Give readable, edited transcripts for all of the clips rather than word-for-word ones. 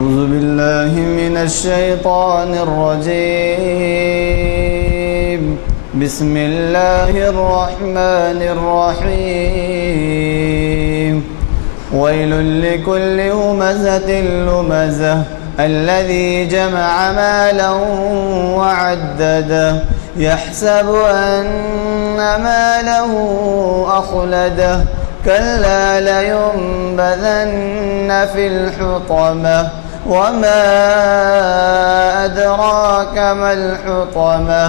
أعوذ بالله من الشيطان الرجيم. بسم الله الرحمن الرحيم. ويل لكل همزة لمزة الذي جمع مالا وعدده يحسب أن ماله أخلده كلا لينبذن في الحطمة وما أدراك ما الحطمة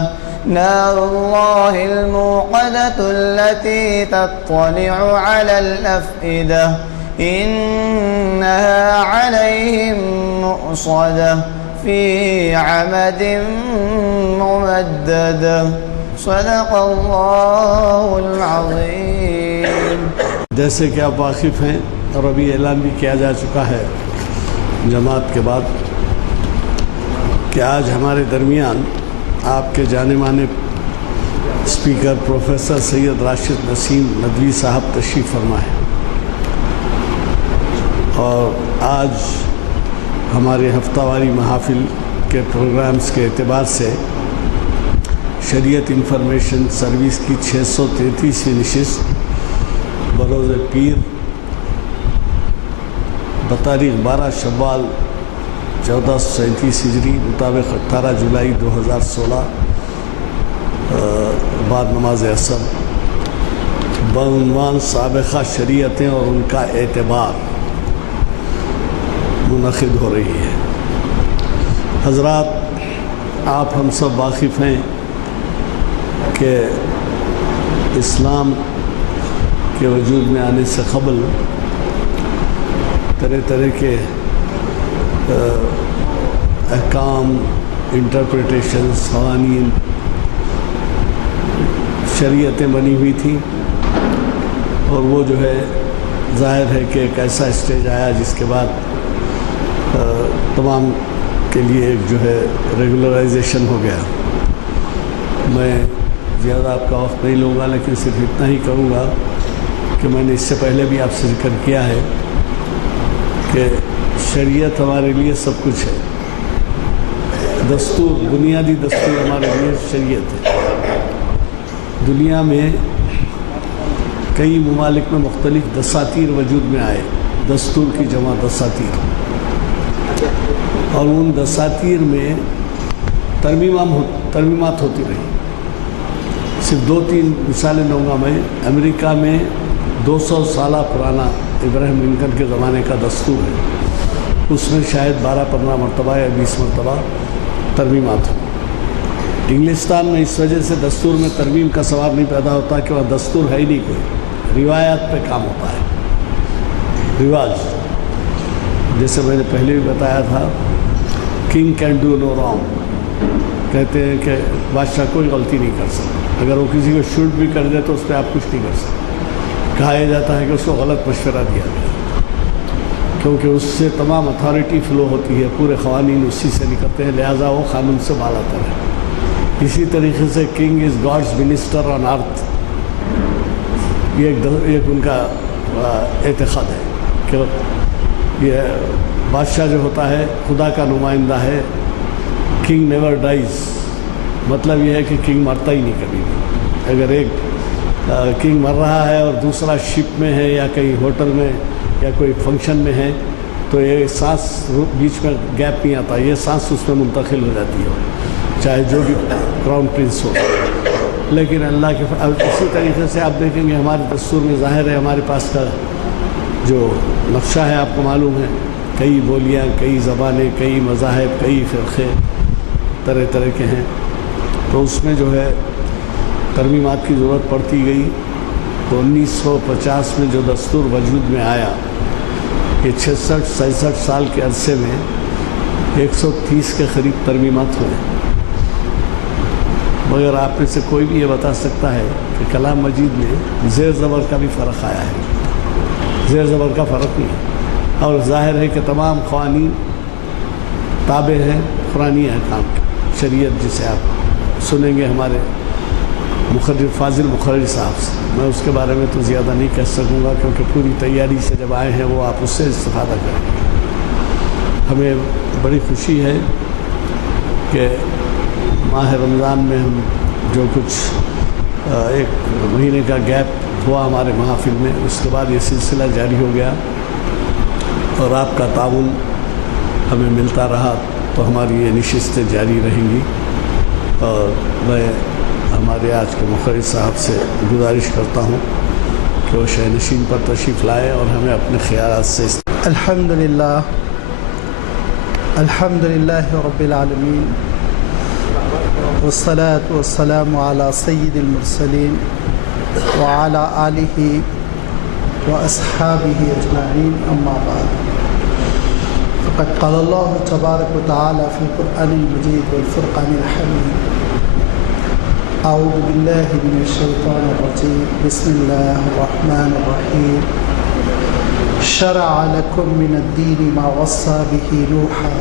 نار الله الموقدة التي تطلع على الأفئدة إنها عليهم مؤصدة في عمد ممددة صدق الله العظيم. جیسے کہ آپ واقف ہیں اور ابھی اعلان بھی کیا جا چکا ہے جماعت کے بعد کہ آج ہمارے درمیان آپ کے جانے مانے اسپیکر پروفیسر سید راشد نسیم ندوی صاحب تشریف فرما ہے، اور آج ہمارے ہفتہ واری محافل کے پروگرامز کے اعتبار سے شریعت انفارمیشن سروس کی 633ویں نشست بروز پیر بتاریخ 12 شوال 1437 ہجری مطابق 18 جولائی 2016 بعد نماز عصر بعنوان سابقہ شریعتیں اور ان کا اعتبار منعقد ہو رہی ہے۔ حضرات، آپ ہم سب واقف ہیں کہ اسلام کے وجود میں آنے سے قبل طرح طرح کے احکام، انٹرپریٹیشنز، قوانین، شریعتیں بنی ہوئی تھیں، اور وہ جو ہے ظاہر ہے کہ ایک ایسا اسٹیج آیا جس کے بعد تمام کے لیے ایک جو ہے ریگولرائزیشن ہو گیا۔ میں زیادہ آپ کا وقت نہیں لوں گا، لیکن صرف اتنا ہی کہوں گا کہ میں نے اس سے پہلے بھی آپ سے ذکر کیا ہے کہ شریعت ہمارے لیے سب کچھ ہے۔ دستور، بنیادی دستور ہمارے لیے شریعت ہے۔ دنیا میں کئی ممالک میں مختلف دساتیر وجود میں آئے، دستور کی جمع دساتیر، اور ان دساتیر میں ترمیمات ہوتی رہی۔ صرف 2-3 مثالیں دوں گا میں۔ امریکہ میں 200 سالہ پرانا ابراہیم لنکن کے زمانے کا دستور ہے، اس میں شاید 12-15 مرتبہ یا 20 مرتبہ ترمیمات ہوں۔ انگلستان میں اس وجہ سے دستور میں ترمیم کا ثواب نہیں پیدا ہوتا کہ وہاں دستور ہے ہی نہیں کوئی، روایات پہ کام ہوتا ہے، رواج۔ جیسے میں نے پہلے بھی بتایا تھا، king can do no wrong, کہتے ہیں کہ بادشاہ کوئی غلطی نہیں کر سکتا، اگر وہ کسی کو شوٹ بھی کر دے تو اس پہ آپ کچھ نہیں کر سکتے۔ کہا جاتا ہے کہ اس کو غلط مشورہ دیا گیا، کیونکہ اس سے تمام اتھارٹی فلو ہوتی ہے، پورے قوانین اسی سے نکلتے ہیں، لہٰذا وہ قانون سے بالا تر ہے۔ اسی طریقے سے کنگ از گاڈز منسٹر آن ارتھ، یہ ایک ان کا اعتقاد ہے کہ یہ بادشاہ جو ہوتا ہے خدا کا نمائندہ ہے۔ کنگ نیور ڈائز، مطلب یہ ہے کہ کنگ مرتا ہی نہیں کبھی بھی۔ اگر ایک کنگ مر رہا ہے اور دوسرا شپ میں ہے یا کہیں ہوٹل میں یا کوئی فنکشن میں ہے تو یہ سانس بیچ میں گیپ نہیں آتا، یہ سانس اس میں منتقل ہو جاتی ہے، چاہے جو بھی کراؤن پرنس ہو۔ لیکن اللہ کے اسی طریقے سے آپ دیکھیں گے ہمارے دستور میں ظاہر ہے، ہمارے پاس کا جو نقشہ ہے آپ کو معلوم ہے، کئی بولیاں، کئی زبانیں، کئی مذاہب، کئی فرقے طرح طرح کے ہیں، تو اس میں جو ہے ترمیمات کی ضرورت پڑتی گئی۔ تو 1950 میں جو دستور وجود میں آیا، یہ 66-67 سال کے عرصے میں 130 کے قریب ترمیمات ہوئے، مگر آپ میں سے کوئی بھی یہ بتا سکتا ہے کہ کلام مجید میں زیر زبر کا بھی فرق آیا ہے؟ زیر زبر کا فرق نہیں ہے، اور ظاہر ہے کہ تمام قوانین تابع ہیں قرآنی احکام کے۔ شریعت جسے آپ سنیں گے ہمارے مقرر فاضل مقرر صاحب سے، میں اس کے بارے میں تو زیادہ نہیں کہہ سکوں گا کیونکہ پوری تیاری سے جب آئے ہیں وہ آپ اس سے استفادہ کریں گے۔ ہمیں بڑی خوشی ہے کہ ماہ رمضان میں ہم جو کچھ ایک مہینے کا گیپ ہوا ہمارے محافل میں، اس کے بعد یہ سلسلہ جاری ہو گیا اور آپ کا تعاون ہمیں ملتا رہا تو ہماری یہ نشستیں جاری رہیں گی۔ اور میں ہمارے آج کے مخرج صاحب سے گزارش کرتا ہوں کہ وہ شہ نشین پر تشریف لائے اور ہمیں اپنے خیالات سے الحمدللہ رب العالمین والصلاة والسلام علی سید المرسلین وعلی آلہ واصحابہ اجمعین، اما بعد فقد قال اللہ تبارک وتعالی فی القرآن المجید والفرقان الحمید، اعوذ باللہ من الشیطان الرجیم، بسم اللہ الرحمن الرحیم۔ شرع لكم من الدين ما وصى به نوحا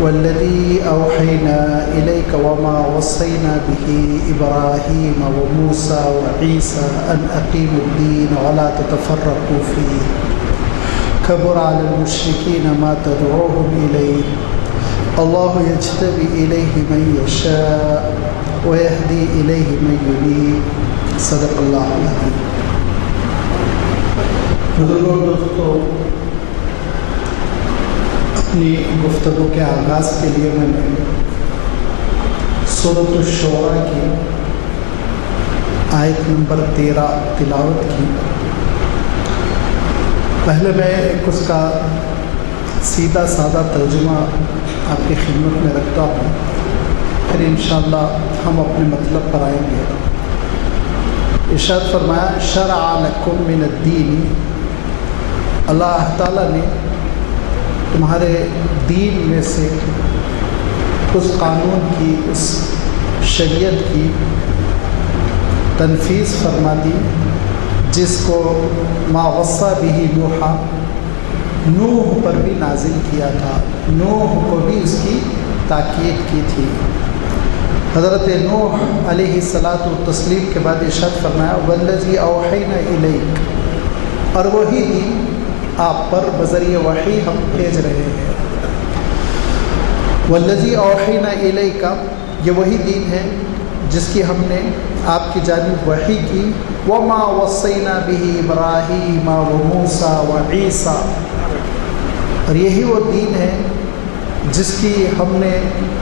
والذي أوحينا إليك وما وصينا به إبراهيم وموسى وعيسى أن أقيموا الدين ولا تتفرقوا فيه كبر على المشركين ما تدعوهم إليه الله يجتبي إليه من يشاء ويهدي إليه من ينيب، صدق الله العظيم۔ بزرگوں دوستوں، اپنی گفتگو کے آغاز کے لیے میں نے سورۃ الشورى کی آیت نمبر 13 تلاوت کی۔ پہلے میں اس کا سیدھا سادہ ترجمہ آپ کی خدمت میں رکھتا ہوں، پھر انشاءاللہ ہم اپنے مطلب پر آئیں گے۔ ارشاد فرمایا شرع لکم من الدین، اللہ تعالیٰ نے تمہارے دین میں سے اس قانون کی، اس شریعت کی تنفیذ فرما دی جس کو ما وصى به نوحا، نوح پر بھی نازل کیا تھا، نوح کو بھی اس کی تاکید کی تھی۔ حضرت نوح علیہ الصلاۃ والتسلیم کے بعد ارشاد فرمایا والذی اوحینا الیک، اور وہی دین آپ پر بذریعہ وحی ہم بھیج رہے ہیں۔ والذی اوحینا الیک، یہ وہی دین ہے جس کی ہم نے آپ کی جانب وحی کی۔ وما وصینا بہ ابراہیم وموسیٰ وعیسیٰ، اور یہی وہ دین ہے جس کی ہم نے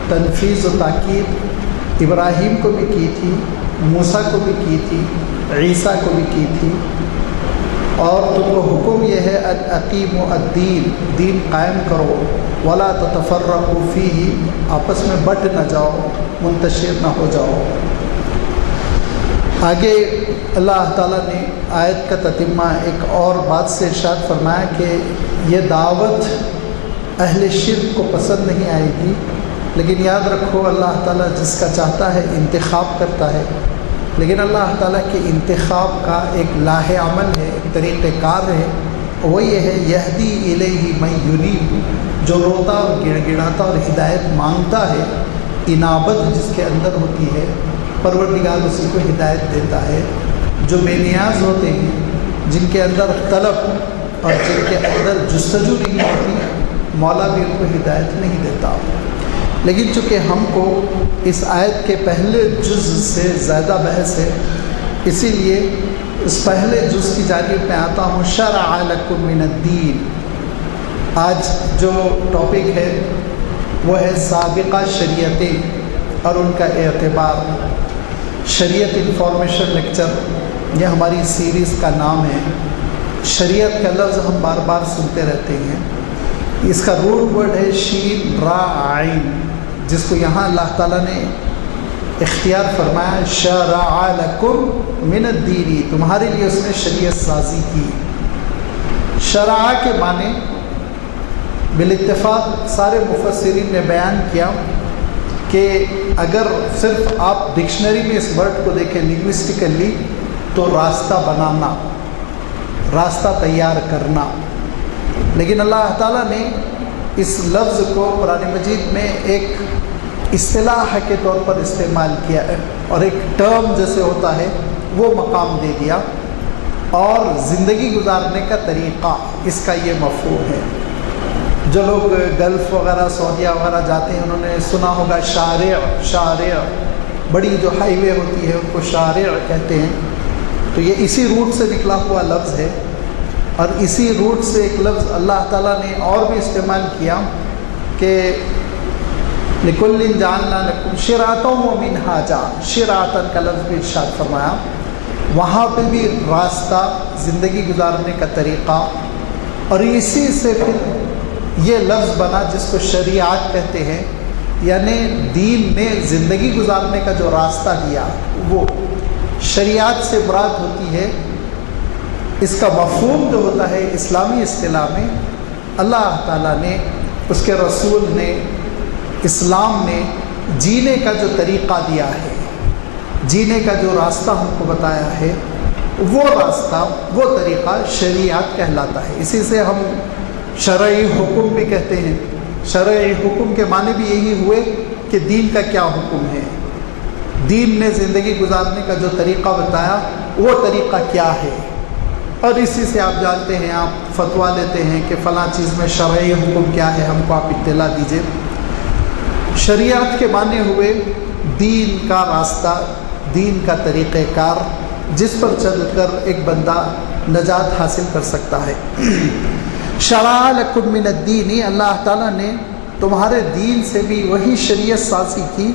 تنفیذ و تاکید ابراہیم کو بھی کی تھی، موسیٰ کو بھی کی تھی، عیسیٰ کو بھی کی تھی۔ اور تم کو حکم یہ ہے ان اقیموا الدین، دین قائم کرو، ولا تتفرقوا فیہ، آپس میں بٹ نہ جاؤ، منتشر نہ ہو جاؤ۔ آگے اللہ تعالیٰ نے آیت کا تتمہ ایک اور بات سے ارشاد فرمایا کہ یہ دعوت اہل شرک کو پسند نہیں آئے گی، لیکن یاد رکھو اللہ تعالیٰ جس کا چاہتا ہے انتخاب کرتا ہے، لیکن اللہ تعالیٰ کے انتخاب کا ایک لاہ عمل ہے، ایک طریقہ کار ہے، وہ یہ ہے یہدی الیہ من ینیب، جو روتا اور گڑ گڑاتا اور ہدایت مانگتا ہے، انابت جس کے اندر ہوتی ہے، پروردگار اسی کو ہدایت دیتا ہے۔ جو بے نیاز ہوتے ہیں، جن کے اندر طلب اور جن کے اندر جستجو نہیں ہوتی، مولا بھی ان کو ہدایت نہیں دیتا۔ لیکن چونکہ ہم کو اس آیت کے پہلے جز سے زیادہ بحث ہے، اسی لیے اس پہلے جز کی جانب میں آتا ہوں۔ شرع لکم من الدین، آج جو ٹاپک ہے وہ ہے سابقہ شریعتیں اور ان کا اعتبار۔ شریعت انفارمیشن لیکچر، یہ ہماری سیریز کا نام ہے۔ شریعت کا لفظ ہم بار بار سنتے رہتے ہیں، اس کا روٹ ورڈ ہے شین را عین، جس کو یہاں اللہ تعالیٰ نے اختیار فرمایا شرع لکم من الدین، تمہارے لیے اس نے شریعت سازی کی۔ شرع کے معنی بالاتفاق سارے مفسرین نے بیان کیا کہ اگر صرف آپ ڈکشنری میں اس ورڈ کو دیکھیں لنگوسٹیکلی تو راستہ بنانا، راستہ تیار کرنا، لیکن اللہ تعالیٰ نے اس لفظ کو قرآن مجید میں ایک اصطلاح کے طور پر استعمال کیا ہے، اور ایک ٹرم جیسے ہوتا ہے وہ مقام دے دیا، اور زندگی گزارنے کا طریقہ اس کا یہ مفہوم ہے۔ جو لوگ گلف وغیرہ سعودیہ وغیرہ جاتے ہیں انہوں نے سنا ہوگا شارع، بڑی جو ہائی وے ہوتی ہے ان کو شارع کہتے ہیں. تو یہ اسی روٹ سے نکلا ہوا لفظ ہے، اور اسی روٹ سے ایک لفظ اللہ تعالیٰ نے اور بھی استعمال کیا کہ لِكُلٍّ جَعَلْنَا لَكُمْ شِرْعَةً وَمِنْهَاجًا، شِرْعَةً کا لفظ بھی ارشاد فرمایا. وہاں پہ بھی راستہ، زندگی گزارنے کا طریقہ، اور اسی سے پھر یہ لفظ بنا جس کو شریعت کہتے ہیں، یعنی دین نے زندگی گزارنے کا جو راستہ دیا وہ شریعت سے مراد ہوتی ہے. اس کا مفہوم جو ہوتا ہے اسلامی اصطلاح میں، اللہ تعالیٰ نے، اس کے رسول نے، اسلام نے جینے کا جو طریقہ دیا ہے، جینے کا جو راستہ ہم کو بتایا ہے، وہ راستہ، وہ طریقہ شریعت کہلاتا ہے. اسی سے ہم شرعی حکم بھی کہتے ہیں. شرعی حکم کے معنی بھی یہی ہوئے کہ دین کا کیا حکم ہے، دین نے زندگی گزارنے کا جو طریقہ بتایا وہ طریقہ کیا ہے. اور اسی سے آپ جانتے ہیں، آپ فتویٰ لیتے ہیں کہ فلاں چیز میں شرعی حکم کیا ہے، ہم کو آپ اطلاع دیجئے. شریعت کے معنی ہوئے دین کا راستہ، دین کا طریقہ کار، جس پر چل کر ایک بندہ نجات حاصل کر سکتا ہے. شرع لکم من الدین، اللہ تعالیٰ نے تمہارے دین سے بھی وہی شریعت سازی کی،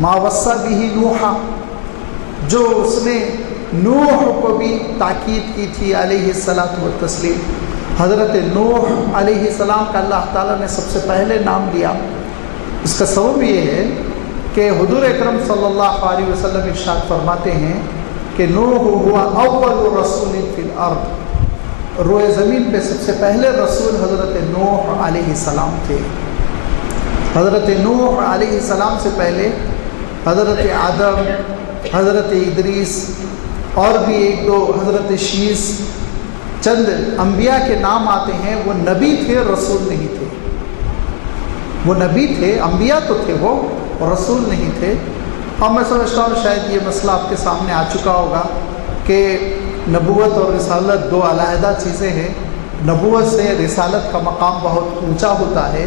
ما وصی بہ نوحا، جو اس نے نوح کو بھی تاکید کی تھی علیہ الصلاۃ والتسلیم. حضرت نوح علیہ السلام کا اللہ تعالیٰ نے سب سے پہلے نام لیا. اس کا سبب یہ ہے کہ حضور اکرم صلی اللہ علیہ وسلم ارشاد فرماتے ہیں کہ نوح ہوا اول رسول فی الارض، روئے زمین پہ سب سے پہلے رسول حضرت نوح علیہ السلام تھے. حضرت نوح علیہ السلام سے پہلے حضرت آدم، حضرت ادریس اور بھی ایک دو، حضرت شیس، چند انبیاء کے نام آتے ہیں. وہ نبی تھے، رسول نہیں تھے. وہ نبی تھے، انبیاء تو تھے وہ، رسول نہیں تھے. اب میں سمجھتا ہوں شاید یہ مسئلہ آپ کے سامنے آ چکا ہوگا کہ نبوت اور رسالت دو علیحدہ چیزیں ہیں. نبوت سے رسالت کا مقام بہت اونچا ہوتا ہے،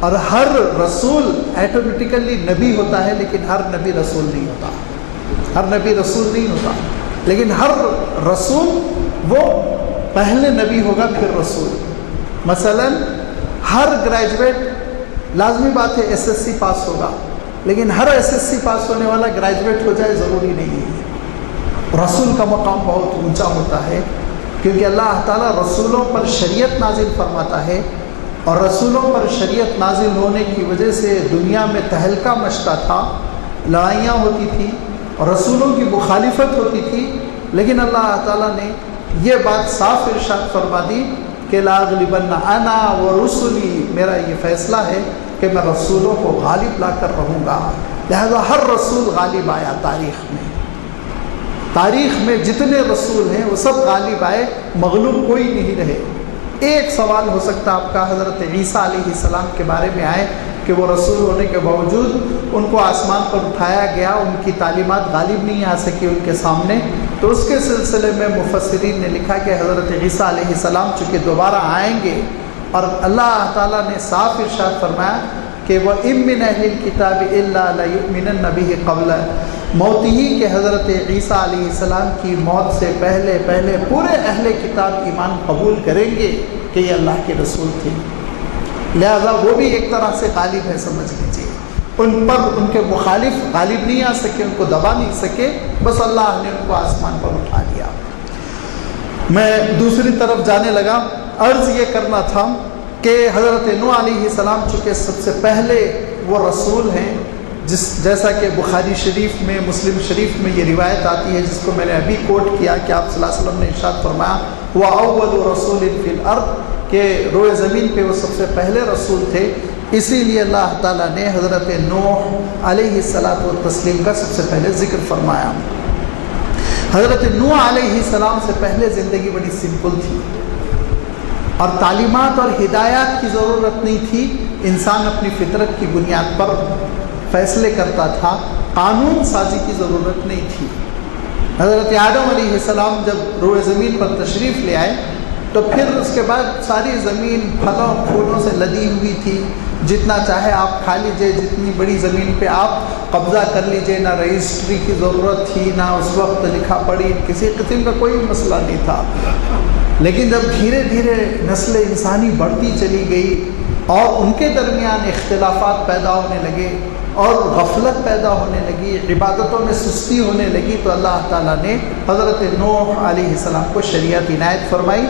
اور ہر رسول ایٹومیٹیکلی نبی ہوتا ہے، لیکن ہر نبی رسول نہیں ہوتا. ہر نبی رسول نہیں ہوتا، لیکن ہر رسول وہ پہلے نبی ہوگا پھر رسول. مثلا ہر گریجویٹ لازمی بات ہے ایس ایس سی پاس ہوگا، لیکن ہر ایس ایس سی پاس ہونے والا گریجویٹ ہو جائے ضروری نہیں ہے. رسول کا مقام بہت اونچا ہوتا ہے، کیونکہ اللہ تعالیٰ رسولوں پر شریعت نازل فرماتا ہے، اور رسولوں پر شریعت نازل ہونے کی وجہ سے دنیا میں تہلکہ مچتا تھا، لڑائیاں ہوتی تھیں، اور رسولوں کی مخالفت ہوتی تھی. لیکن اللہ تعالیٰ نے یہ بات صاف ارشاد فرما دی کہ لاغلبن انا ورسلی، میرا یہ فیصلہ ہے کہ میں رسولوں کو غالب لا کر رہوں گا. لہذا ہر رسول غالب آیا. تاریخ میں جتنے رسول ہیں وہ سب غالب آئے، مغلوب کوئی نہیں رہے. ایک سوال ہو سکتا آپ کا حضرت عیسیٰ علیہ السلام کے بارے میں آئے کہ وہ رسول ہونے کے باوجود ان کو آسمان پر اٹھایا گیا، ان کی تعلیمات غالب نہیں آ سکی ان کے سامنے. تو اس کے سلسلے میں مفسرین نے لکھا کہ حضرت عیسیٰ علیہ السلام چونکہ دوبارہ آئیں گے، اور اللہ تعالیٰ نے صاف ارشاد فرمایا کہ وَإِن مِّنْ أَهْلِ الْكِتَابِ إِلَّا لَيُؤْمِنَنَّ بِهِ قَبْلَ مَوْتِهِ، کہ حضرت عیسیٰ علیہ السلام کی موت سے پہلے پورے اہل کتاب ایمان قبول کریں گے کہ یہ اللہ کے رسول تھے. لہذا وہ بھی ایک طرح سے غالب ہے، سمجھ لیجیے. ان پر ان کے مخالف غالب نہیں آ سکے، ان کو دبا نہیں سکے، بس اللہ نے ان کو آسمان پر اٹھا لیا. میں دوسری طرف جانے لگا. عرض یہ کرنا تھا کہ حضرت نوح علیہ السلام چونکہ سب سے پہلے وہ رسول ہیں، جیسا کہ بخاری شریف میں، مسلم شریف میں یہ روایت آتی ہے جس کو میں نے ابھی کوٹ کیا کہ آپ صلی اللہ علیہ وسلم نے ارشاد فرمایا وَأَوَّلُ رَسُولٍ فِي الْأَرْضِ، کہ روئے زمین پہ وہ سب سے پہلے رسول تھے. اسی لیے اللہ تعالیٰ نے حضرت نوح علیہ الصلاۃ والتسلیم کا سب سے پہلے ذکر فرمایا. حضرت نوح علیہ السلام سے پہلے زندگی بڑی سمپل تھی، اور تعلیمات اور ہدایات کی ضرورت نہیں تھی. انسان اپنی فطرت کی بنیاد پر فیصلے کرتا تھا، قانون سازی کی ضرورت نہیں تھی. حضرت آدم علیہ السلام جب روئے زمین پر تشریف لے آئے تو پھر اس کے بعد ساری زمین پھلوں پھولوں سے لدی ہوئی تھی، جتنا چاہے آپ کھا لیجئے، جتنی بڑی زمین پہ آپ قبضہ کر لیجئے، نہ رجسٹری کی ضرورت تھی، نہ اس وقت لکھا پڑھی کسی قسم کا کوئی مسئلہ نہیں تھا۔ لیکن جب دھیرے دھیرے نسل انسانی بڑھتی چلی گئی اور ان کے درمیان اختلافات پیدا ہونے لگے اور غفلت پیدا ہونے لگی، عبادتوں میں سستی ہونے لگی، تو اللہ تعالیٰ نے حضرت نوح علیہ السلام کو شریعت عنایت فرمائی۔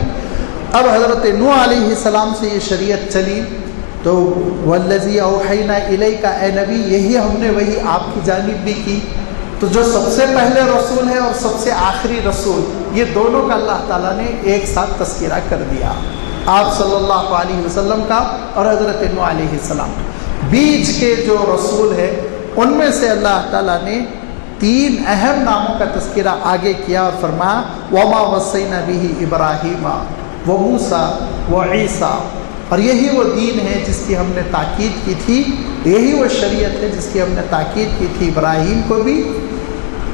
اب حضرت نوح علیہ السلام سے یہ شریعت چلی تو والذی اوحینا الیک، اے نبی یہی ہم نے وہی آپ کی جانب بھی کی۔ تو جو سب سے پہلے رسول ہے اور سب سے آخری رسول، یہ دونوں کا اللہ تعالیٰ نے ایک ساتھ تذکرہ کر دیا، آپ صلی اللہ علیہ وسلم کا اور حضرت نوح علیہ السلام۔ بیچ کے جو رسول ہے ان میں سے اللہ تعالیٰ نے 3 اہم ناموں کا تذکرہ آگے کیا اور فرمایا وما وصینا بہ ابراہیم وموسیٰ وعیسیٰ، اور یہی وہ دین ہے جس کی ہم نے تاکید کی تھی، یہی وہ شریعت ہے جس کی ہم نے تاکید کی تھی ابراہیم کو بھی،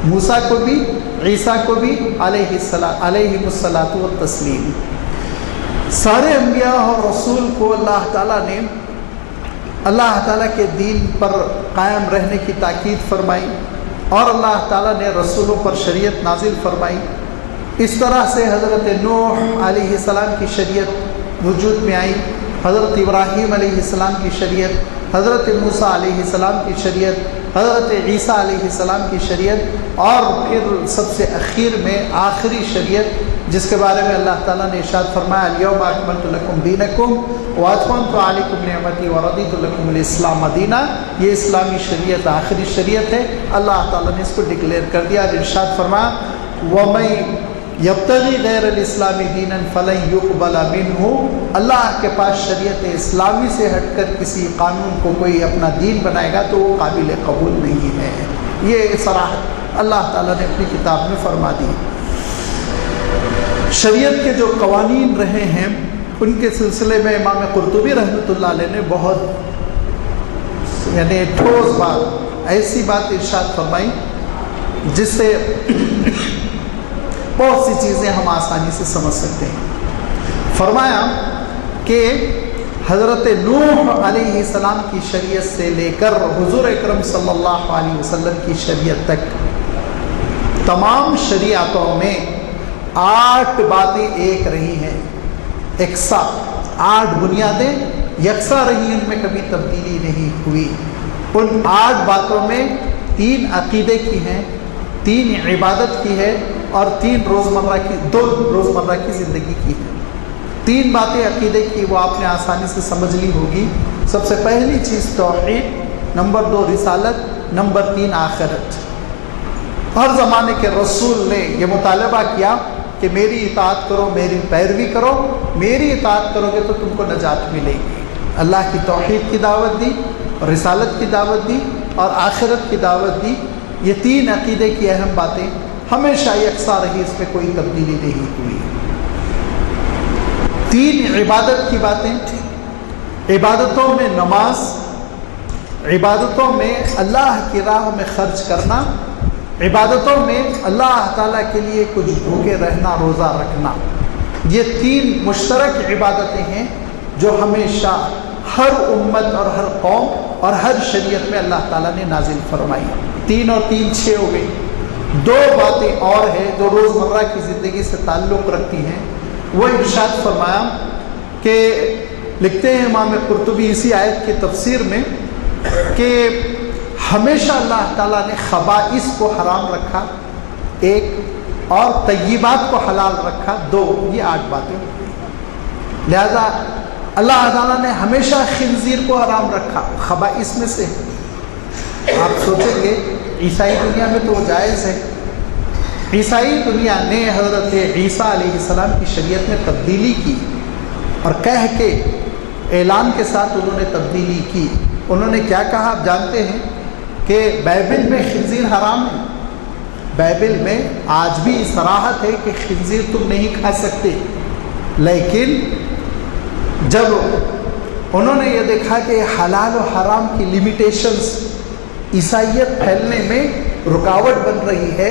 موسیٰ کو بھی، عیسیٰ کو بھی علیہم الصلاۃ والتسلیم۔ سارے انبیاء اور رسول کو اللہ تعالیٰ نے اللہ تعالیٰ کے دین پر قائم رہنے کی تاکید فرمائی اور اللہ تعالیٰ نے رسولوں پر شریعت نازل فرمائی۔ اس طرح سے حضرت نوح علیہ السلام کی شریعت وجود میں آئی، حضرت ابراہیم علیہ السلام کی شریعت، حضرت موسیٰ علیہ السلام کی شریعت، حضرت عیسیٰ علیہ السلام کی شریعت، اور پھر سب سے اخیر میں آخری شریعت جس کے بارے میں اللہ تعالیٰ نے ارشاد فرمایا الیوم اکملت لکم دینکم واتممت علیکم نعمتی ورضیت لکم الاسلام دینا۔ یہ اسلامی شریعت آخری شریعت ہے، اللہ تعالیٰ نے اس کو ڈکلیئر کر دیا اور ارشاد فرمایا وَمَن یبتغی غیر الاسلام دینا فلن یقبل منہ، اللہ کے پاس شریعت اسلامی سے ہٹ کر کسی قانون کو کوئی اپنا دین بنائے گا تو وہ قابل قبول نہیں ہے۔ یہ صراحت اللہ تعالیٰ نے اپنی کتاب میں فرما دی۔ شریعت کے جو قوانین رہے ہیں ان کے سلسلے میں امام قرطبی رحمۃ اللہ علیہ نے بہت ٹھوس بات، ایسی بات ارشاد فرمائی جس سے بہت سی چیزیں ہم آسانی سے سمجھ سکتے ہیں۔ فرمایا کہ حضرت نوح علیہ السلام کی شریعت سے لے کر حضور اکرم صلی اللہ علیہ وسلم کی شریعت تک تمام شریعتوں میں 8 باتیں ایک رہی ہیں، یکساں 8 بنیادیں یکساں رہی، ان میں کبھی تبدیلی نہیں ہوئی۔ ان 8 باتوں میں 3 عقیدے کی ہیں، 3 عبادت کی ہے اور 2 روزمرہ کی زندگی کی ہے۔ 3 باتیں عقیدے کی وہ آپ نے آسانی سے سمجھ لی ہوگی۔ سب سے پہلی چیز توحید، نمبر 2 رسالت، نمبر 3 آخرت۔ ہر زمانے کے رسول نے یہ مطالبہ کیا کہ میری اطاعت کرو، میری پیروی کرو، میری اطاعت کرو گے تو تم کو نجات ملے گی۔ اللہ کی توحید کی دعوت دی، رسالت کی دعوت دی اور آخرت کی دعوت دی۔ یہ 3 عقیدے کی اہم باتیں ہمیشہ یکساں رہی، اس میں کوئی تبدیلی نہیں ہوئی۔ 3 عبادت کی باتیں، عبادتوں میں نماز، عبادتوں میں اللہ کی راہ میں خرچ کرنا، عبادتوں میں اللہ تعالیٰ کے لیے کچھ بھوکے رہنا، روزہ رکھنا۔ یہ 3 مشترک عبادتیں ہیں جو ہمیشہ ہر امت اور ہر قوم اور ہر شریعت میں اللہ تعالیٰ نے نازل فرمائی۔ 3 اور 3 6 ہو گئی۔ 2 باتیں اور ہیں جو روزمرہ کی زندگی سے تعلق رکھتی ہیں۔ وہ ارشاد فرمایا کہ لکھتے ہیں امام قرطبی اسی آیت کی تفسیر میں کہ ہمیشہ اللہ تعالیٰ نے خبائث کو حرام رکھا 1 اور طیبات کو حلال رکھا 2، یہ 8 باتیں۔ لہذا اللہ تعالیٰ نے ہمیشہ خنزیر کو حرام رکھا، خبائث میں سے۔ آپ سوچیں گے عیسائی دنیا میں تو وہ جائز ہے، عیسائی دنیا نے حضرت عیسیٰ علیہ السلام کی شریعت میں تبدیلی کی اور کہہ کے اعلان کے ساتھ انہوں نے تبدیلی کی۔ انہوں نے کیا کہا آپ جانتے ہیں کہ بائبل میں خنزیر حرام ہے، بائبل میں آج بھی صراحت ہے کہ خنزیر تم نہیں کھا سکتے، لیکن جب انہوں نے یہ دیکھا کہ حلال و حرام کی لیمیٹیشنز عیسائیت پھیلنے میں رکاوٹ بن رہی ہے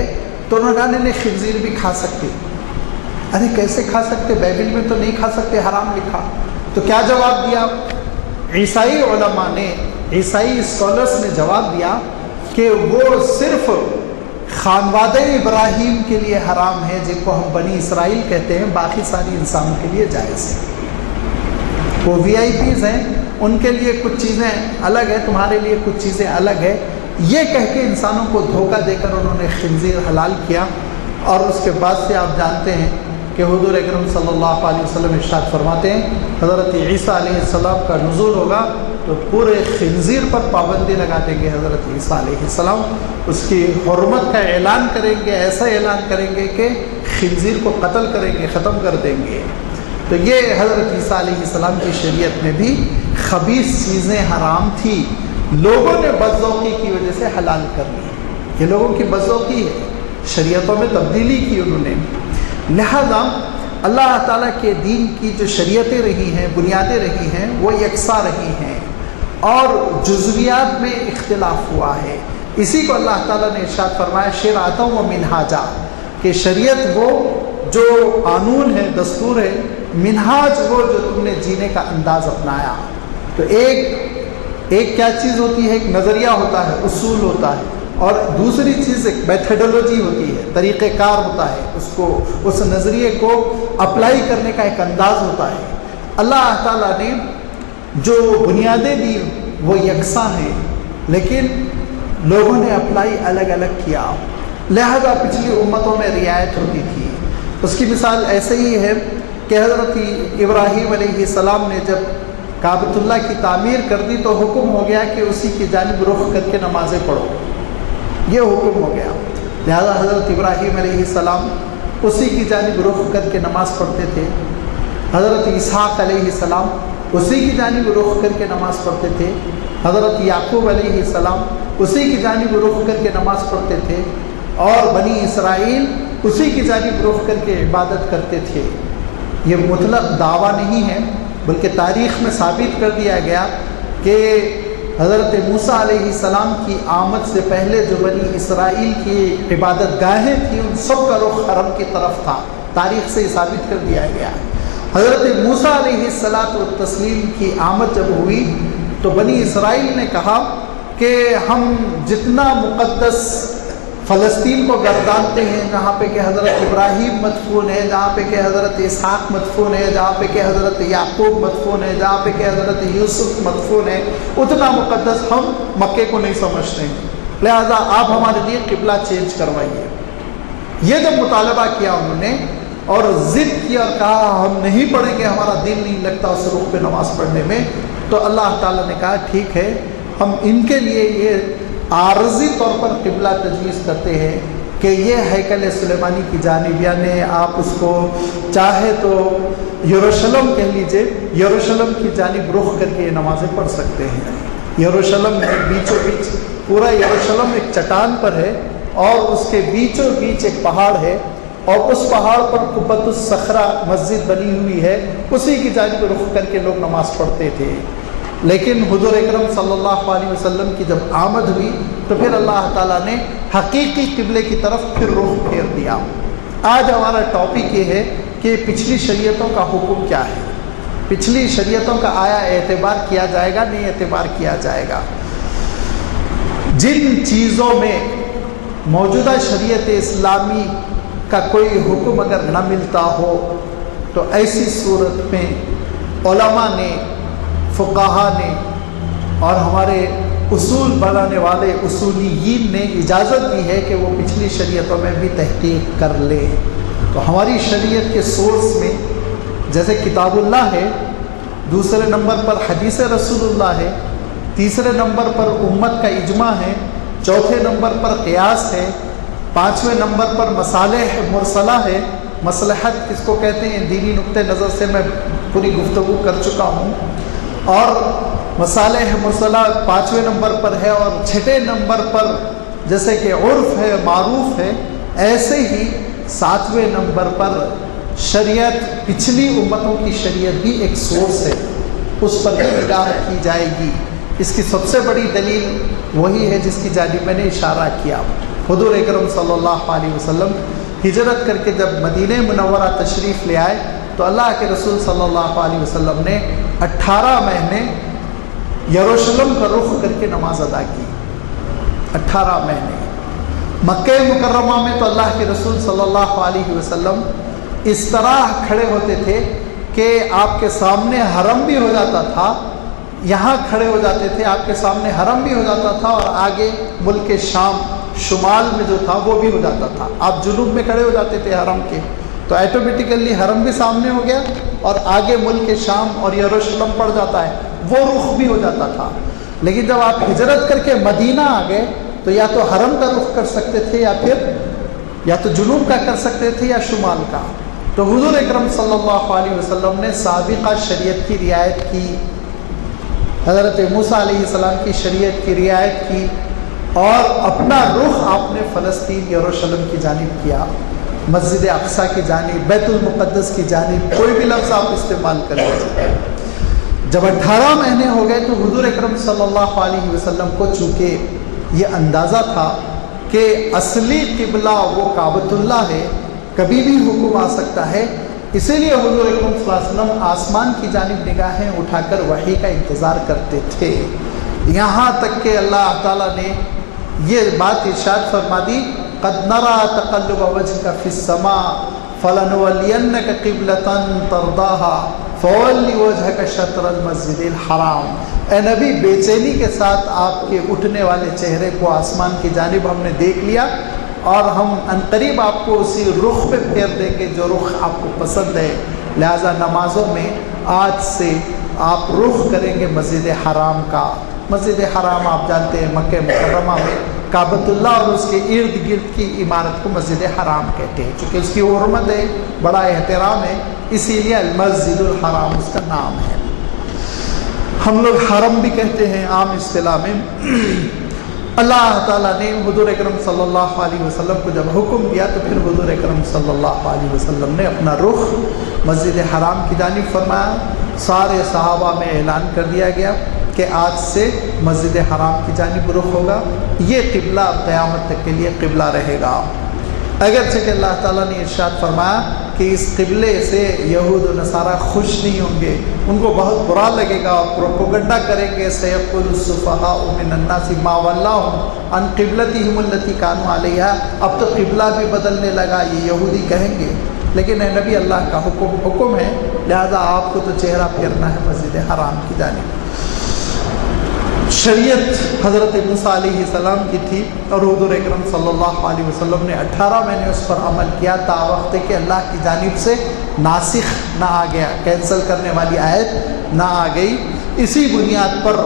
تو انہوں نے خنزیر بھی کھا سکتے، ارے کیسے کھا سکتے، بائبل میں تو نہیں کھا سکتے، حرام لکھا۔ تو کیا جواب دیا؟ عیسائی علماء نے، عیسائی اسکالرس نے جواب دیا کہ وہ صرف خانوادہ ابراہیم کے لیے حرام ہے، جن کو ہم بنی اسرائیل کہتے ہیں، باقی ساری انسانوں کے لیے جائز ہے۔ وہ VIPs ہیں، ان کے لیے کچھ چیزیں الگ ہے، تمہارے لیے کچھ چیزیں الگ ہے۔ یہ کہہ کے انسانوں کو دھوکہ دے کر انہوں نے خنزیر حلال کیا، اور اس کے بعد سے آپ جانتے ہیں کہ حضور اکرم صلی اللہ علیہ وسلم ارشاد فرماتے ہیں حضرت عیسیٰ علیہ السلام کا نزول ہوگا تو پورے خنزیر پر پابندی لگا دیں گے حضرت عیسیٰ علیہ السلام، اس کی حرمت کا اعلان کریں گے، ایسا اعلان کریں گے کہ خنزیر کو قتل کریں گے، ختم کر دیں گے۔ تو یہ حضرت عیسیٰ علیہ السلام کی شریعت میں بھی خبیث چیزیں حرام تھی، لوگوں نے بدذوقی کی وجہ سے حلال کر لی۔ یہ لوگوں کی بدذوقی ہے، شریعتوں میں تبدیلی کی انہوں نے۔ لہذا اللہ تعالیٰ کے دین کی جو شریعتیں رہی ہیں، بنیادیں رہی ہیں، وہ یکساں رہی ہیں، اور جزویات میں اختلاف ہوا ہے۔ اسی کو اللہ تعالیٰ نے ارشاد فرمایا شرعۃ و منہاجا، کہ شریعت وہ جو قانون ہے، دستور ہے، منہاج وہ جو تم نے جینے کا انداز اپنایا۔ تو ایک کیا چیز ہوتی ہے؟ ایک نظریہ ہوتا ہے، اصول ہوتا ہے، اور دوسری چیز ایک میتھڈولوجی ہوتی ہے، طریقہ کار ہوتا ہے، اس نظریے کو اپلائی کرنے کا ایک انداز ہوتا ہے۔ اللہ تعالیٰ نے جو بنیادیں دی وہ یکساں ہیں، لیکن لوگوں نے اپلائی الگ الگ کیا، لہذا پچھلی امتوں میں رعایت ہوتی تھی۔ اس کی مثال ایسے ہی ہے کہ حضرت ابراہیم علیہ السلام نے جب کعبۃ اللہ کی تعمیر کر دی تو حکم ہو گیا کہ اسی کی جانب رخ کر کے نمازیں پڑھو، یہ حکم ہو گیا۔ لہذا حضرت ابراہیم علیہ السلام اسی کی جانب رخ کر کے نماز پڑھتے تھے، حضرت اسحاق علیہ السلام اسی کی جانب رخ کر کے نماز پڑھتے تھے، حضرت یعقوب علیہ السلام اسی کی جانب رخ کر کے نماز پڑھتے تھے، اور بنی اسرائیل اسی کی جانب رخ کر کے عبادت کرتے تھے۔ یہ مطلق دعویٰ نہیں ہے، بلکہ تاریخ میں ثابت کر دیا گیا کہ حضرت موسیٰ علیہ السلام کی آمد سے پہلے جو بنی اسرائیل کی عبادت گاہیں تھیں ان سب کا رخ حرم کی طرف تھا، تاریخ سے ثابت کر دیا گیا۔ حضرت موسیٰ علیہ السلام کی آمد جب ہوئی تو بنی اسرائیل نے کہا کہ ہم جتنا مقدس فلسطین کو گردانتے ہیں، جہاں پہ کہ حضرت ابراہیم مدفون ہے، جہاں پہ کہ حضرت اسحاق مدفون ہے، جہاں پہ کہ حضرت یعقوب مدفون ہے، جہاں پہ کہ حضرت یوسف مدفون ہے، اتنا مقدس ہم مکے کو نہیں سمجھتے ہیں، لہذا آپ ہمارے لیے قبلہ چینج کروائیے۔ یہ جب مطالبہ کیا انہوں نے اور ضد کی اور کہا ہم نہیں پڑھیں گے، ہمارا دل نہیں لگتا اس رخ پہ نماز پڑھنے میں، تو اللہ تعالیٰ نے کہا ٹھیک ہے، ہم ان کے لیے یہ عارضی طور پر قبلہ تجویز کرتے ہیں کہ یہ ہیکل سلیمانی کی جانب، یعنی آپ اس کو چاہے تو یروشلم کہہ لیجئے، یروشلم کی جانب رخ کر کے یہ نمازیں پڑھ سکتے ہیں۔ یروشلم میں بیچوں بیچ، پورا یروشلم ایک چٹان پر ہے اور اس کے بیچوں بیچ ایک پہاڑ ہے، اور اس پہاڑ پر قبۃ الصخرہ مسجد بنی ہوئی ہے، اسی کی جانب رخ کر کے لوگ نماز پڑھتے تھے۔ لیکن حضور اکرم صلی اللہ علیہ وسلم کی جب آمد ہوئی تو پھر اللہ تعالیٰ نے حقیقی قبلے کی طرف پھر رخ پھیر دیا۔ آج ہمارا ٹاپک یہ ہے کہ پچھلی شریعتوں کا حکم کیا ہے، پچھلی شریعتوں کا آیا اعتبار کیا جائے گا، نہیں اعتبار کیا جائے گا۔ جن چیزوں میں موجودہ شریعت اسلامی کا کوئی حکم اگر نہ ملتا ہو تو ایسی صورت میں علماء نے، فقہا نے اور ہمارے اصول بنانے والے اصولیین نے اجازت دی ہے کہ وہ پچھلی شریعتوں میں بھی تحقیق کر لے۔ تو ہماری شریعت کے سورس میں جیسے کتاب اللہ ہے، دوسرے نمبر پر حدیث رسول اللہ ہے، تیسرے نمبر پر امت کا اجماع ہے، چوتھے نمبر پر قیاس ہے، پانچویں نمبر پر مصالح مرسلہ ہے۔ مصلحت کس کو کہتے ہیں دینی نقطہ نظر سے میں پوری گفتگو کر چکا ہوں، اور مصالح مرسلہ پانچویں نمبر پر ہے، اور چھٹے نمبر پر جیسے کہ عرف ہے، معروف ہے، ایسے ہی ساتویں نمبر پر شریعت، پچھلی امتوں کی شریعت بھی ایک سورس ہے، اس پر بھی نگاہ کی جائے گی۔ اس کی سب سے بڑی دلیل وہی ہے جس کی جانب میں نے اشارہ کیا۔ حضور اکرم صلی اللہ علیہ وسلم ہجرت کر کے جب مدینہ منورہ تشریف لے آئے تو اللہ کے رسول صلی اللہ علیہ وسلم نے 18 مہینے یروشلم کا رخ کر کے نماز ادا کی. 18 مہینے. مکہ مکرمہ میں تو اللہ کے رسول صلی اللہ علیہ وسلم اس طرح کھڑے ہوتے تھے کہ آپ کے سامنے حرم بھی ہو جاتا تھا, یہاں کھڑے ہو جاتے تھے, آپ کے سامنے حرم بھی ہو جاتا تھا, اور آگے ملک شام شمال میں جو تھا وہ بھی ہو جاتا تھا. آپ جنوب میں کھڑے ہو جاتے تھے حرم کے, تو ایٹومیٹیکلی حرم بھی سامنے ہو گیا اور آگے ملک شام اور یروشلم پڑ جاتا ہے, وہ رخ بھی ہو جاتا تھا. لیکن جب آپ ہجرت کر کے مدینہ آ گئے تو یا تو حرم کا رخ کر سکتے تھے یا پھر یا تو جنوب کا کر سکتے تھے یا شمال کا. تو حضور اکرم صلی اللہ علیہ وسلم نے سابقہ شریعت کی رعایت کی, حضرت موسیٰ علیہ السلام کی شریعت کی رعایت کی, اور اپنا رخ آپ نے فلسطین یروشلم کی جانب کیا, مسجد اقصیٰ کی جانب, بیت المقدس کی جانب, کوئی بھی لفظ آپ استعمال کر لیجیے. جب 18 مہینے ہو گئے تو حضور اکرم صلی اللہ علیہ وسلم کو چونکہ یہ اندازہ تھا کہ اصلی قبلہ وہ کعبۃ اللہ ہے, کبھی بھی حکم آ سکتا ہے, اسی لیے حضور اکرم صلی اللہ علیہ وسلم آسمان کی جانب نگاہیں اٹھا کر وحی کا انتظار کرتے تھے, یہاں تک کہ اللہ تعالیٰ نے یہ بات ارشاد فرما دی, قد نرى تقلب وجهك في السماء فلنولينك قبلة ترضاها فول وجهك شطر المسجد الحرام. اے نبی, بے چینی کے ساتھ آپ کے اٹھنے والے چہرے کو آسمان کی جانب ہم نے دیکھ لیا, اور ہم عنقریب آپ کو اسی رخ پہ پھیر دیں گے جو رخ آپ کو پسند ہے. لہٰذا نمازوں میں آج سے آپ رخ کریں گے مسجد حرام کا. مسجد حرام آپ جانتے ہیں مکہ مکرمہ میں کعبۃ اللہ اور اس کے ارد گرد کی عمارت کو مسجد حرام کہتے ہیں, چونکہ اس کی حرمت ہے, بڑا احترام ہے, اسی لیے المسجد الحرام اس کا نام ہے. ہم لوگ حرم بھی کہتے ہیں عام اصطلاح میں. اللہ تعالیٰ نے حضور اکرم صلی اللہ علیہ وسلم کو جب حکم دیا تو پھر حضور اکرم صلی اللہ علیہ وسلم نے اپنا رخ مسجد حرام کی جانب فرمایا. سارے صحابہ میں اعلان کر دیا گیا کہ آج سے مسجد حرام کی جانب رخ ہوگا, یہ قبلہ قیامت تک کے لیے قبلہ رہے گا. اگرچہ کہ اللہ تعالیٰ نے ارشاد فرمایا کہ اس قبلے سے یہود و نصارہ خوش نہیں ہوں گے, ان کو بہت برا لگے گا, پروپیگنڈا کریں گے. سیقول السفہاء من الناس ما ولاھم عن قبلتہم التی کانوا علیہا, اب تو قبلہ بھی بدلنے لگا, یہ یہودی کہیں گے. لیکن اے نبی, اللہ کا حکم ہے, لہذا آپ کو تو چہرہ پھیرنا ہے مسجد حرام کی جانب. شریعت حضرت موسیٰ علیہ السلام کی تھی اور حضور اکرم صلی اللہ علیہ وسلم نے 18 مہینے اس پر عمل کیا, تا وقت کہ اللہ کی جانب سے ناسخ نہ آ گیا, کینسل کرنے والی آیت نہ آ گئی. اسی بنیاد پر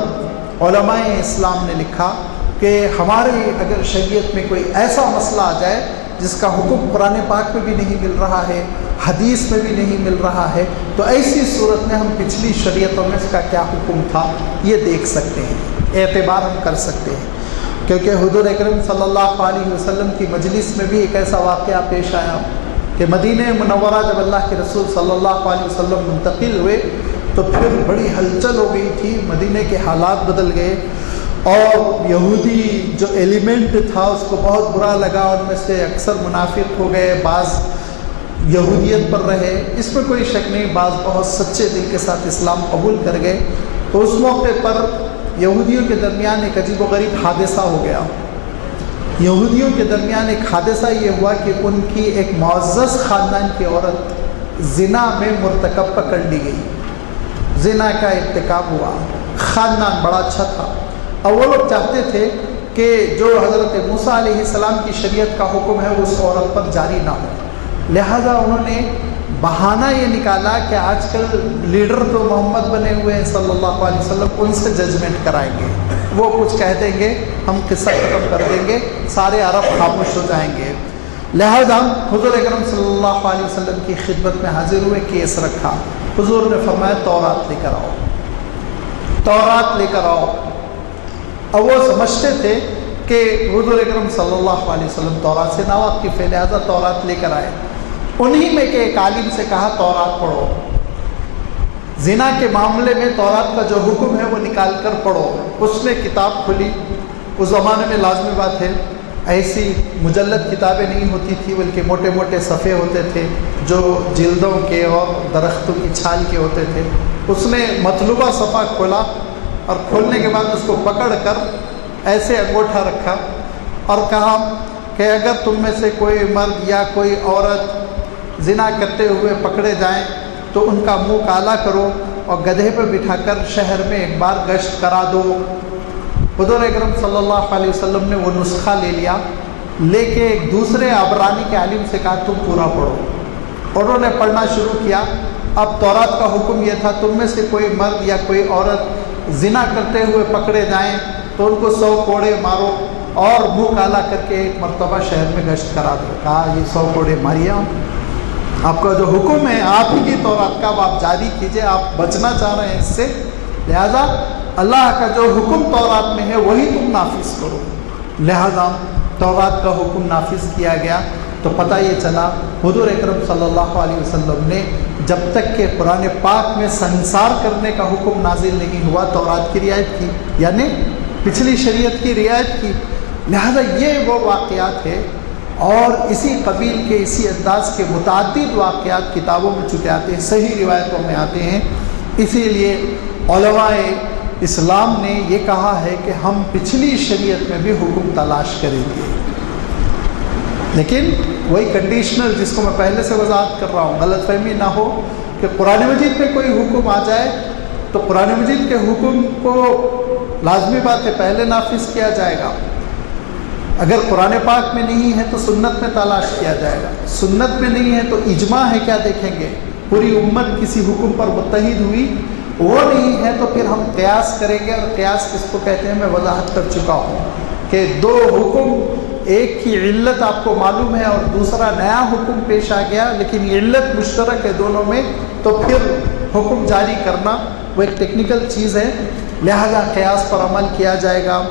علماء اسلام نے لکھا کہ ہماری اگر شریعت میں کوئی ایسا مسئلہ آ جائے جس کا حکم قرآن پاک میں بھی نہیں مل رہا ہے, حدیث میں بھی نہیں مل رہا ہے, تو ایسی صورت میں ہم پچھلی شریعتوں میں اس کا کیا حکم تھا یہ دیکھ سکتے ہیں, اعتبار ہم کر سکتے ہیں. کیونکہ حضور اکرم صلی اللہ علیہ وسلم کی مجلس میں بھی ایک ایسا واقعہ پیش آیا کہ مدینہ منورہ جب اللہ کے رسول صلی اللہ علیہ وسلم منتقل ہوئے تو پھر بڑی ہلچل ہو گئی تھی, مدینہ کے حالات بدل گئے, اور یہودی جو ایلیمنٹ تھا اس کو بہت برا لگا, ان میں سے اکثر منافق ہو گئے, بعض یہودیت پر رہے, اس میں کوئی شک نہیں, بعض بہت سچے دل کے ساتھ اسلام قبول کر گئے. تو اس موقع پر یہودیوں کے درمیان ایک عجیب و غریب حادثہ ہو گیا. یہودیوں کے درمیان ایک حادثہ یہ ہوا کہ ان کی ایک معزز خاندان کی عورت زنا میں مرتکب پکڑ لی گئی, زنا کا ارتکاب ہوا. خاندان بڑا اچھا تھا اور وہ لوگ چاہتے تھے کہ جو حضرت موسیٰ علیہ السلام کی شریعت کا حکم ہے وہ اس عورت پر جاری نہ ہو. لہٰذا انہوں نے بہانہ یہ نکالا کہ آج کل لیڈر تو محمد بنے ہوئے ہیں صلی اللہ علیہ وسلم, ان سے ججمنٹ کرائیں گے, وہ کچھ کہہ دیں گے, ہم قصہ ختم کر دیں گے, سارے عرب خاموش ہو جائیں گے. لہذا ہم حضور اکرم صلی اللہ علیہ وسلم کی خدمت میں حاضر ہوئے, کیس رکھا. حضور نے فرمایا تورات لے کر آؤ, تورات لے کر آؤ. اب وہ سمجھتے تھے کہ حضور اکرم صلی اللہ علیہ وسلم تورات سے ناواقف ہے, لہذا تورات لے کر آئے. انہی میں کہ ایک عالم سے کہا تورات پڑھو, زنا کے معاملے میں تورات کا جو حکم ہے وہ نکال کر پڑھو. اس نے کتاب کھلی, اس زمانے میں لازمی بات ہے ایسی مجلد کتابیں نہیں ہوتی تھی بلکہ موٹے موٹے صفحے ہوتے تھے جو جلدوں کے اور درختوں کی چھال کے ہوتے تھے. اس نے مطلوبہ صفحہ کھولا اور کھولنے کے بعد اس کو پکڑ کر ایسے انگوٹھا رکھا اور کہا کہ اگر تم میں سے کوئی مرد یا کوئی عورت زنا کرتے ہوئے پکڑے جائیں تو ان کا منہ کالا کرو اور گدھے پہ بٹھا کر شہر میں ایک بار گشت کرا دو. حضور اکرم صلی اللہ علیہ وسلم نے وہ نسخہ لے لیا، لے کے ایک دوسرے عبرانی کے عالم سے کہا تم پورا پڑھو. انہوں نے پڑھنا شروع کیا. اب تورات کا حکم یہ تھا تم میں سے کوئی مرد یا کوئی عورت زنا کرتے ہوئے پکڑے جائیں تو ان کو 100 کوڑے مارو اور منہ کالا کر کے ایک مرتبہ شہر میں گشت کرا دو. کہا یہ 100 کوڑے ماریے. آپ کا جو حکم ہے آپ ہی کی تورات کا آپ جاری کیجئے، آپ بچنا چاہ رہے ہیں اس سے، لہذا اللہ کا جو حکم تورات میں ہے وہی تم نافذ کرو. لہذا تورات کا حکم نافذ کیا گیا. تو پتہ یہ چلا حضور اکرم صلی اللہ علیہ وسلم نے جب تک کہ قرآن پاک میں سنسار کرنے کا حکم نازل نہیں ہوا تورات کی رعایت کی، یعنی پچھلی شریعت کی رعایت کی. لہذا یہ وہ واقعات ہے اور اسی قبیل کے اسی انداز کے متعدد واقعات کتابوں میں چکے آتے ہیں، صحیح روایتوں میں آتے ہیں. اسی لیے علماء اسلام نے یہ کہا ہے کہ ہم پچھلی شریعت میں بھی حکم تلاش کریں گے، لیکن وہی کنڈیشنل جس کو میں پہلے سے وضاحت کر رہا ہوں، غلط فہمی نہ ہو کہ قرآن مجید میں کوئی حکم آ جائے تو قرآن مجید کے حکم کو لازمی بات ہے پہلے نافذ کیا جائے گا. اگر قرآن پاک میں نہیں ہے تو سنت میں تلاش کیا جائے گا، سنت میں نہیں ہے تو اجماع ہے کیا دیکھیں گے. پوری امت کسی حکم پر متحد ہوئی، وہ نہیں ہے تو پھر ہم قیاس کریں گے. اور قیاس کس کو کہتے ہیں میں وضاحت کر چکا ہوں کہ دو حکم، ایک کی علت آپ کو معلوم ہے اور دوسرا نیا حکم پیش آ گیا لیکن علت مشترک ہے دونوں میں، تو پھر حکم جاری کرنا وہ ایک ٹیکنیکل چیز ہے. لہذا قیاس پر عمل کیا جائے گا.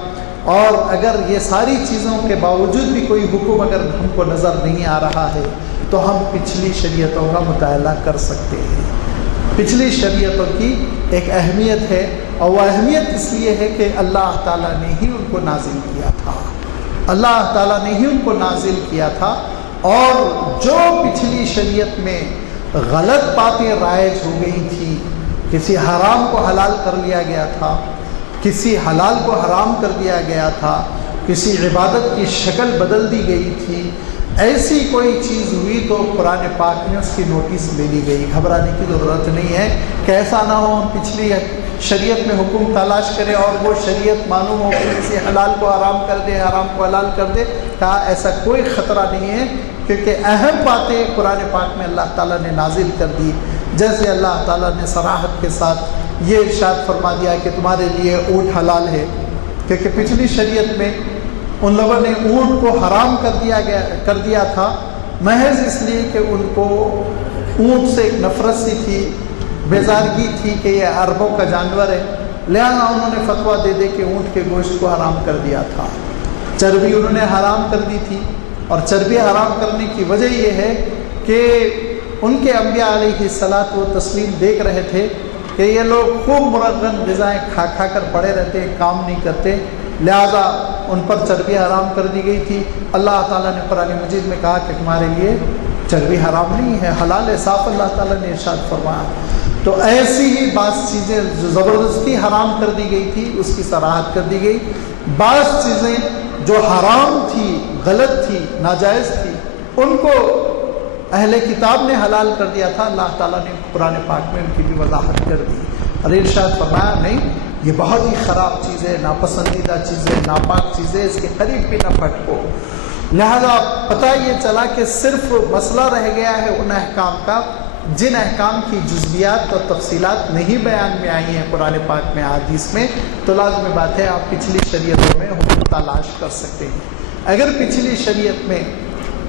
اور اگر یہ ساری چیزوں کے باوجود بھی کوئی حکم اگر ہم کو نظر نہیں آ رہا ہے تو ہم پچھلی شریعتوں کا مطالعہ کر سکتے ہیں. پچھلی شریعتوں کی ایک اہمیت ہے اور وہ اہمیت اس لیے ہے کہ اللہ تعالیٰ نے ہی ان کو نازل کیا تھا، اللہ تعالیٰ نے ہی ان کو نازل کیا تھا. اور جو پچھلی شریعت میں غلط باتیں رائج ہو گئی تھی، کسی حرام کو حلال کر لیا گیا تھا، کسی حلال کو حرام کر دیا گیا تھا، کسی عبادت کی شکل بدل دی گئی تھی، ایسی کوئی چیز ہوئی تو قرآن پاک میں اس کی نوٹس لے لی گئی. گھبرانے کی ضرورت نہیں ہے کہ ایسا نہ ہو ہم پچھلی شریعت میں حکم تلاش کریں اور وہ شریعت معلوم ہو کہ کسی حلال کو حرام کر دے، حرام کو حلال کر دے. کہا ایسا کوئی خطرہ نہیں ہے کیونکہ اہم باتیں قرآن پاک میں اللہ تعالیٰ نے نازل کر دی. جیسے اللہ تعالیٰ نے صراحت کے ساتھ یہ ارشاد فرما دیا کہ تمہارے لیے اونٹ حلال ہے، کیونکہ پچھلی شریعت میں ان لوگوں نے اونٹ کو حرام کر دیا تھا محض اس لیے کہ ان کو اونٹ سے ایک نفرت سی تھی، بیزارگی تھی کہ یہ عربوں کا جانور ہے. لہذا انہوں نے فتویٰ دے دے کہ اونٹ کے گوشت کو حرام کر دیا تھا. چربی انہوں نے حرام کر دی تھی، اور چربی حرام کرنے کی وجہ یہ ہے کہ ان کے انبیاء علیہ الصلاۃ والتسلیم دیکھ رہے تھے کہ یہ لوگ خوب مرغن غذائیں کھا کھا کر پڑے رہتے ہیں، کام نہیں کرتے، لہذا ان پر چربی حرام کر دی گئی تھی. اللہ تعالیٰ نے قرآن مجید میں کہا کہ تمہارے لیے چربی حرام نہیں ہے، حلال ہے، صاف اللہ تعالیٰ نے ارشاد فرمایا. تو ایسی ہی بعض چیزیں جو زبردستی حرام کر دی گئی تھی اس کی صراحت کر دی گئی. بعض چیزیں جو حرام تھی، غلط تھی، ناجائز تھی، ان کو اہل کتاب نے حلال کر دیا تھا. اللہ تعالیٰ نے قرآن پاک میں ان کی بھی وضاحت کر دی اور ارشاد فرمایا نہیں یہ بہت ہی خراب چیز ہے، ناپسندیدہ چیز ہے، ناپاک چیز ہے، اس کے قریب بھی نہ پھٹکو. لہذا پتہ یہ چلا کہ صرف مسئلہ رہ گیا ہے ان احکام کا جن احکام کی جزویات اور تفصیلات نہیں بیان میں آئی ہیں قرآن پاک میں، احادیث میں. تو لازمی بات ہے آپ پچھلی شریعتوں میں حکم تلاش کر سکتے ہیں. اگر پچھلی شریعت میں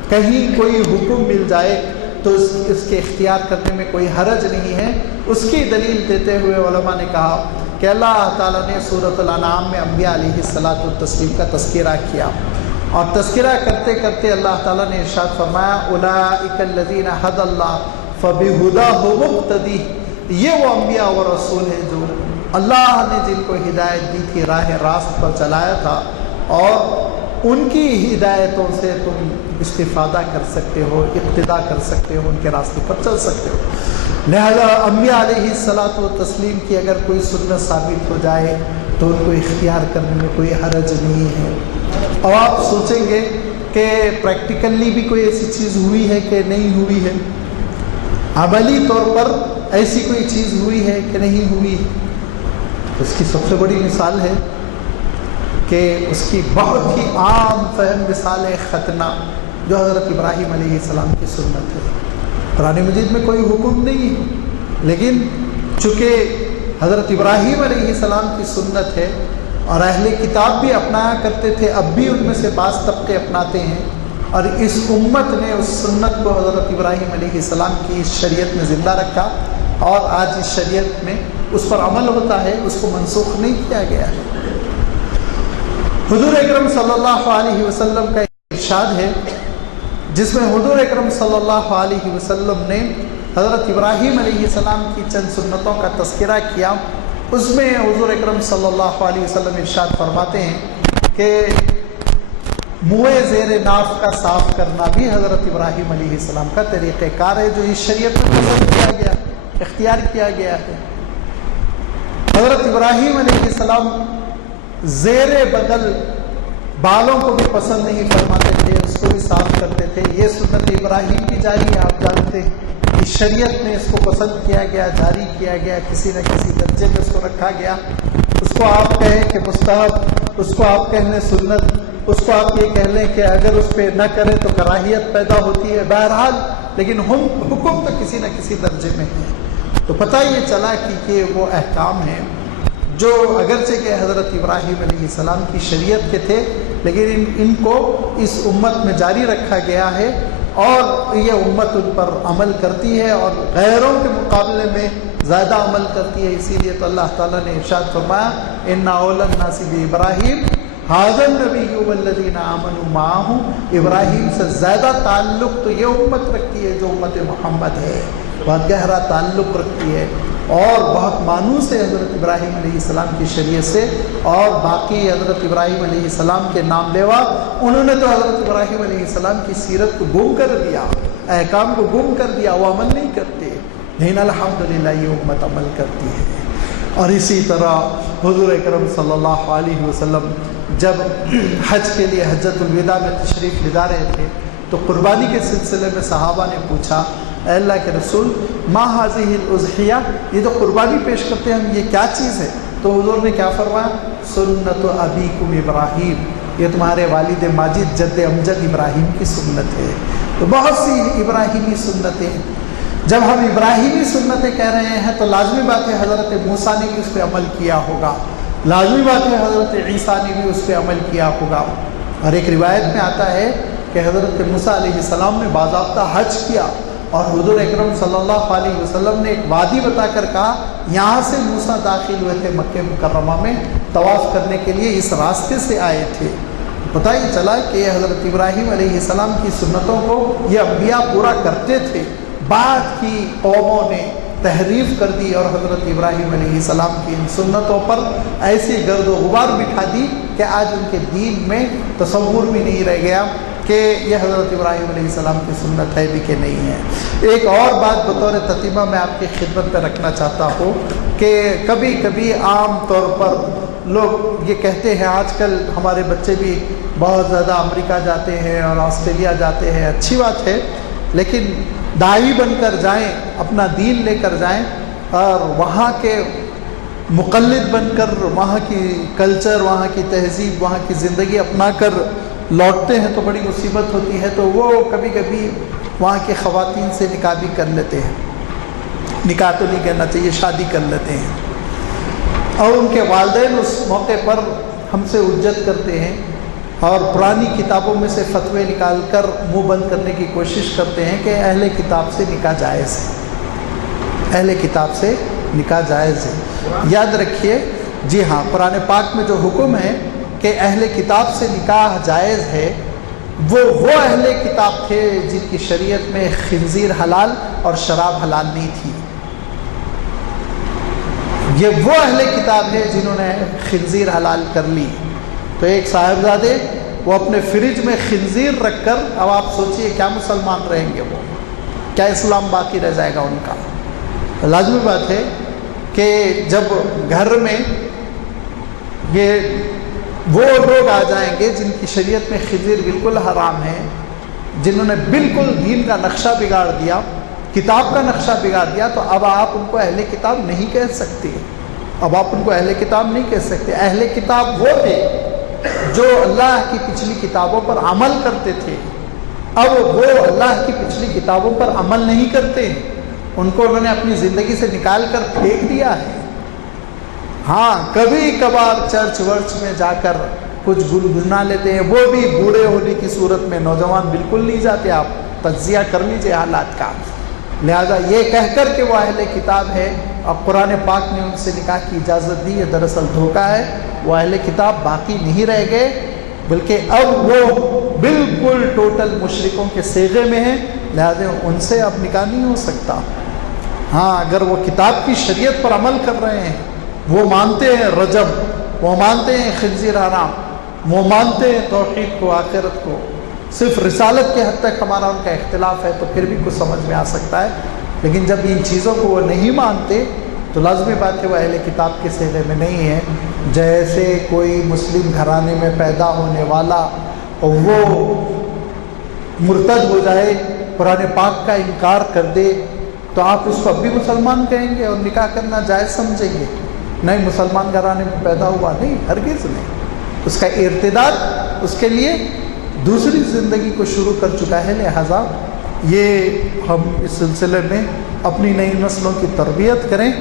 کہیں کوئی حکم مل جائے تو اس کے اختیار کرنے میں کوئی حرج نہیں ہے. اس کی دلیل دیتے ہوئے علماء نے کہا کہ اللہ تعالیٰ نے سورۃ الانعام میں انبیاء علیہ الصلاۃ والتسلیم کا تذکرہ کیا اور تذکرہ کرتے کرتے اللہ تعالیٰ نے ارشاد فرمایا اولئک الذین ھدی اللہ فبہداہ مقتدی. یہ وہ انبیاء و رسول ہیں جو اللہ نے جن کو ہدایت دی تھی، راہ راست پر چلایا تھا، اور ان کی ہدایتوں سے تم استفادہ کر سکتے ہو، اقتداء کر سکتے ہو، ان کے راستے پر چل سکتے ہو۔ لہذا انبیاء علیہ الصلاۃ والتسلیم کی اگر کوئی سنت ثابت ہو جائے تو ان کو اختیار کرنے میں کوئی حرج نہیں ہے۔ اور آپ سوچیں گے کہ پریکٹیکلی بھی کوئی ایسی چیز ہوئی ہے کہ نہیں ہوئی ہے، عملی طور پر ایسی کوئی چیز ہوئی ہے کہ نہیں ہوئی ہے؟ تو اس کی سب سے بڑی مثال ہے کہ اس کی بہت ہی عام فہم مثال ہے ختنہ، جو حضرت ابراہیم علیہ السلام کی سنت ہے۔ قرآن مجید میں کوئی حکم نہیں ہے، لیکن چونکہ حضرت ابراہیم علیہ السلام کی سنت ہے اور اہل کتاب بھی اپنایا کرتے تھے، اب بھی ان میں سے بعض طبقے اپناتے ہیں، اور اس امت نے اس سنت کو حضرت ابراہیم علیہ السلام کی اس شریعت میں زندہ رکھا، اور آج اس شریعت میں اس پر عمل ہوتا ہے، اس کو منسوخ نہیں کیا گیا ہے۔ حضور اکرم صلی اللہ علیہ وسلم کا ارشاد ہے جس میں حضور اکرم صلی اللہ علیہ وسلم نے حضرت ابراہیم علیہ السلام کی چند سنتوں کا تذکرہ کیا۔ اس میں حضور اکرم صلی اللہ علیہ وسلم ارشاد فرماتے ہیں کہ منہ زیر ناف کا صاف کرنا بھی حضرت ابراہیم علیہ السلام کا طریقہ کار ہے، جو اس شریعت میں پسند کیا گیا، اختیار کیا گیا ہے۔ حضرت ابراہیم علیہ السلام زیر بغل بالوں کو بھی پسند نہیں فرماتے تھے، اس کو بھی صاف کرتے تھے۔ یہ سنت ابراہیم کی جاری ہے، آپ جانتے ہیں۔ اس شریعت میں اس کو پسند کیا گیا، جاری کیا گیا، کسی نہ کسی درجے میں اس کو رکھا گیا۔ اس کو آپ کہیں کہ مستحب، اس کو آپ کہہ لیں سنت، اس کو آپ یہ کہہ لیں کہ اگر اس پہ نہ کریں تو کراہیت پیدا ہوتی ہے، بہرحال لیکن حکم تو کسی نہ کسی درجے میں ہے۔ تو پتہ یہ چلا کہ وہ احکام ہیں جو اگرچہ کہ حضرت ابراہیم علیہ السلام کی شریعت کے تھے، لیکن ان کو اس امت میں جاری رکھا گیا ہے، اور یہ امت ان پر عمل کرتی ہے اور غیروں کے مقابلے میں زیادہ عمل کرتی ہے۔ اسی لیے تو اللہ تعالیٰ نے ارشاد فرمایا ان اول الناس بابراہیم ھذا النبی والذین آمنوا معہ، ابراہیم سے زیادہ تعلق تو یہ امت رکھتی ہے جو امت محمد ہے، بہت گہرا تعلق رکھتی ہے اور بہت مانوس ہے حضرت ابراہیم علیہ السلام کی شریعت سے۔ اور باقی حضرت ابراہیم علیہ السلام کے نام لیوا، انہوں نے تو حضرت ابراہیم علیہ السلام کی سیرت کو گم کر دیا، احکام کو گم کر دیا، وہ عمل نہیں کرتے، لیکن الحمدللہ یہ امت عمل کرتی ہے۔ اور اسی طرح حضور اکرم صلی اللہ علیہ وسلم جب حج کے لیے حجۃ الوداع میں تشریف لے جا رہے تھے تو قربانی کے سلسلے میں صحابہ نے پوچھا اے اللہ کے رسول ما ھذہ الاضحیہ، یہ جو قربانی پیش کرتے ہیں ہم، یہ کیا چیز ہے؟ تو حضور نے کیا فرمایا؟ سنت ابیکم ابراہیم، یہ تمہارے والد ماجد جد امجد ابراہیم کی سنت ہے۔ تو بہت سی ابراہیمی سنتیں، جب ہم ابراہیمی سنتیں کہہ رہے ہیں تو لازمی بات ہے حضرت موسیٰ نے بھی اس پہ عمل کیا ہوگا، لازمی بات ہے حضرت عیسیٰ نے بھی اس پہ عمل کیا ہوگا۔ اور ایک روایت میں آتا ہے کہ حضرت موسیٰ علیہ السلام نے باضابطہ حج کیا، اور حضور اکرم صلی اللہ علیہ وسلم نے ایک وادی بتا کر کہا یہاں سے موسیٰ داخل ہوئے تھے مکہ مکرمہ میں طواف کرنے کے لیے، اس راستے سے آئے تھے۔ پتہ ہی چلا کہ حضرت ابراہیم علیہ السلام کی سنتوں کو یہ انبیاء پورا کرتے تھے، بعد کی قوموں نے تحریف کر دی اور حضرت ابراہیم علیہ السلام کی ان سنتوں پر ایسی گرد و غبار بٹھا دی کہ آج ان کے دین میں تصور بھی نہیں رہ گیا کہ یہ حضرت ابراہیم علیہ السلام کی سنت ہے بھی کہ نہیں ہے۔ ایک اور بات بطور تتمہ میں آپ کی خدمت میں رکھنا چاہتا ہوں کہ کبھی کبھی عام طور پر لوگ یہ کہتے ہیں، آج کل ہمارے بچے بھی بہت زیادہ امریکہ جاتے ہیں اور آسٹریلیا جاتے ہیں، اچھی بات ہے، لیکن داعی بن کر جائیں، اپنا دین لے کر جائیں اور وہاں کے مقلد بن کر وہاں کی کلچر، وہاں کی تہذیب، وہاں کی زندگی اپنا کر لوٹتے ہیں تو بڑی مصیبت ہوتی ہے۔ تو وہ کبھی کبھی وہاں کی خواتین سے نکاح بھی کر لیتے ہیں، نکاح تو نہیں کرنا چاہیے، شادی کر لیتے ہیں، اور ان کے والدین اس موقع پر ہم سے حجت کرتے ہیں اور پرانی کتابوں میں سے فتوے نکال کر منہ بند کرنے کی کوشش کرتے ہیں کہ اہل کتاب سے نکاح جائز ہے، اہل کتاب سے نکاح جائز ہے۔ یاد رکھیے، جی ہاں، قرآن پاک میں جو حکم ہے کہ اہل کتاب سے نکاح جائز ہے، وہ اہل کتاب تھے جن کی شریعت میں خنزیر حلال اور شراب حلال نہیں تھی۔ یہ وہ اہل کتاب ہے جنہوں نے خنزیر حلال کر لی۔ تو ایک صاحبزادے وہ اپنے فریج میں خنزیر رکھ کر، اب آپ سوچئے کیا مسلمان رہیں گے، وہ کیا اسلام باقی رہ جائے گا ان کا؟ لازمی بات ہے کہ جب گھر میں یہ وہ لوگ آ جائیں گے جن کی شریعت میں خنزیر بالکل حرام ہے، جنہوں نے بالکل دین کا نقشہ بگاڑ دیا، کتاب کا نقشہ بگاڑ دیا، تو اب آپ ان کو اہل کتاب نہیں کہہ سکتے، اب آپ ان کو اہل کتاب نہیں کہہ سکتے۔ اہل کتاب وہ تھے جو اللہ کی پچھلی کتابوں پر عمل کرتے تھے، اب وہ اللہ کی پچھلی کتابوں پر عمل نہیں کرتے، ان کو انہوں نے اپنی زندگی سے نکال کر پھینک دیا ہے۔ ہاں کبھی کبھار چرچ ورچ میں جا کر کچھ گنگنا لیتے ہیں، وہ بھی بوڑھے ہونے کی صورت میں، نوجوان بالکل نہیں جاتے، آپ تجزیہ کر لیجئے حالات کا۔ لہذا یہ کہہ کر کہ وہ اہل کتاب ہے، اب قرآن پاک نے ان سے نکاح کی اجازت دی، یہ دراصل دھوکہ ہے، وہ اہل کتاب باقی نہیں رہ گئے، بلکہ اب وہ بالکل ٹوٹل مشرکوں کے صیغے میں ہیں، لہذا ان سے اب نکاح نہیں ہو سکتا۔ ہاں اگر وہ کتاب کی شریعت پر عمل کر رہے ہیں، وہ مانتے ہیں رجم، وہ مانتے ہیں خنزیر حرام، وہ مانتے ہیں توحید کو، آخرت کو، صرف رسالت کے حد تک ہمارا ان کا اختلاف ہے تو پھر بھی کچھ سمجھ میں آ سکتا ہے، لیکن جب ان چیزوں کو وہ نہیں مانتے تو لازمی بات ہے وہ اہل کتاب کے صیغے میں نہیں ہے۔ جیسے کوئی مسلم گھرانے میں پیدا ہونے والا اور وہ مرتد ہو جائے، قرآن پاک کا انکار کر دے، تو آپ اس کو اب بھی مسلمان کہیں گے اور نکاح کرنا جائز سمجھیں گے؟ نہیں، مسلمان گھرانے میں پیدا ہوا نہیں، ہرگز نہیں، اس کا ارتداد اس کے لیے دوسری زندگی کو شروع کر چکا ہے۔ لہٰذا یہ ہم اس سلسلے میں اپنی نئی نسلوں کی تربیت کریں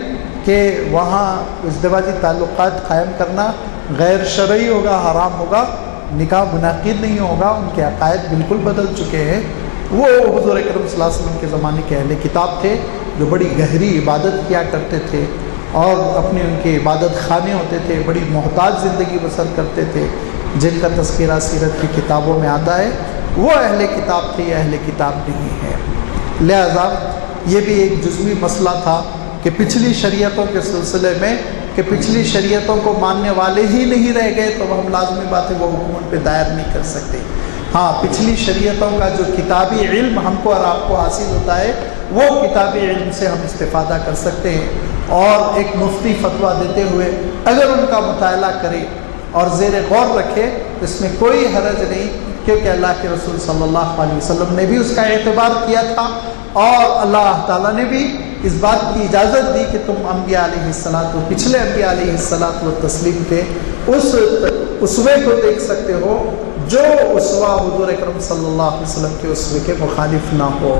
کہ وہاں ازدواجی تعلقات قائم کرنا غیر شرعی ہوگا، حرام ہوگا، نکاح منعقد نہیں ہوگا، ان کے عقائد بالکل بدل چکے ہیں۔ وہ حضور اکرم صلی اللہ علیہ وسلم کے زمانے کے اہل کتاب تھے جو بڑی گہری عبادت کیا کرتے تھے اور اپنے ان کے عبادت خانے ہوتے تھے، بڑی محتاج زندگی بسر کرتے تھے، جن کا تذکرہ سیرت کی کتابوں میں آتا ہے، وہ اہل کتاب تھے، یہ اہل کتاب نہیں ہے۔ لہذا یہ بھی ایک جزوی مسئلہ تھا کہ پچھلی شریعتوں کے سلسلے میں کہ پچھلی شریعتوں کو ماننے والے ہی نہیں رہ گئے تو ہم لازمی بات ہے وہ حکومت پہ دائر نہیں کر سکتے۔ ہاں پچھلی شریعتوں کا جو کتابی علم ہم کو اور آپ کو حاصل ہوتا ہے، وہ کتابی علم سے ہم استفادہ کر سکتے ہیں، اور ایک مفتی فتویٰ دیتے ہوئے اگر ان کا مطالعہ کرے اور زیر غور رکھے اس میں کوئی حرج نہیں، کیونکہ اللہ کے رسول صلی اللہ علیہ وسلم نے بھی اس کا اعتبار کیا تھا، اور اللہ تعالیٰ نے بھی اس بات کی اجازت دی کہ تم انبیاء علیہ الصلوۃ و پچھلے انبیاء علیہ الصلوۃ و تسلیم کے اس اسوے کو دیکھ سکتے ہو جو اسوہ حضور اکرم صلی اللہ علیہ وسلم کے اسوے کے مخالف نہ ہو۔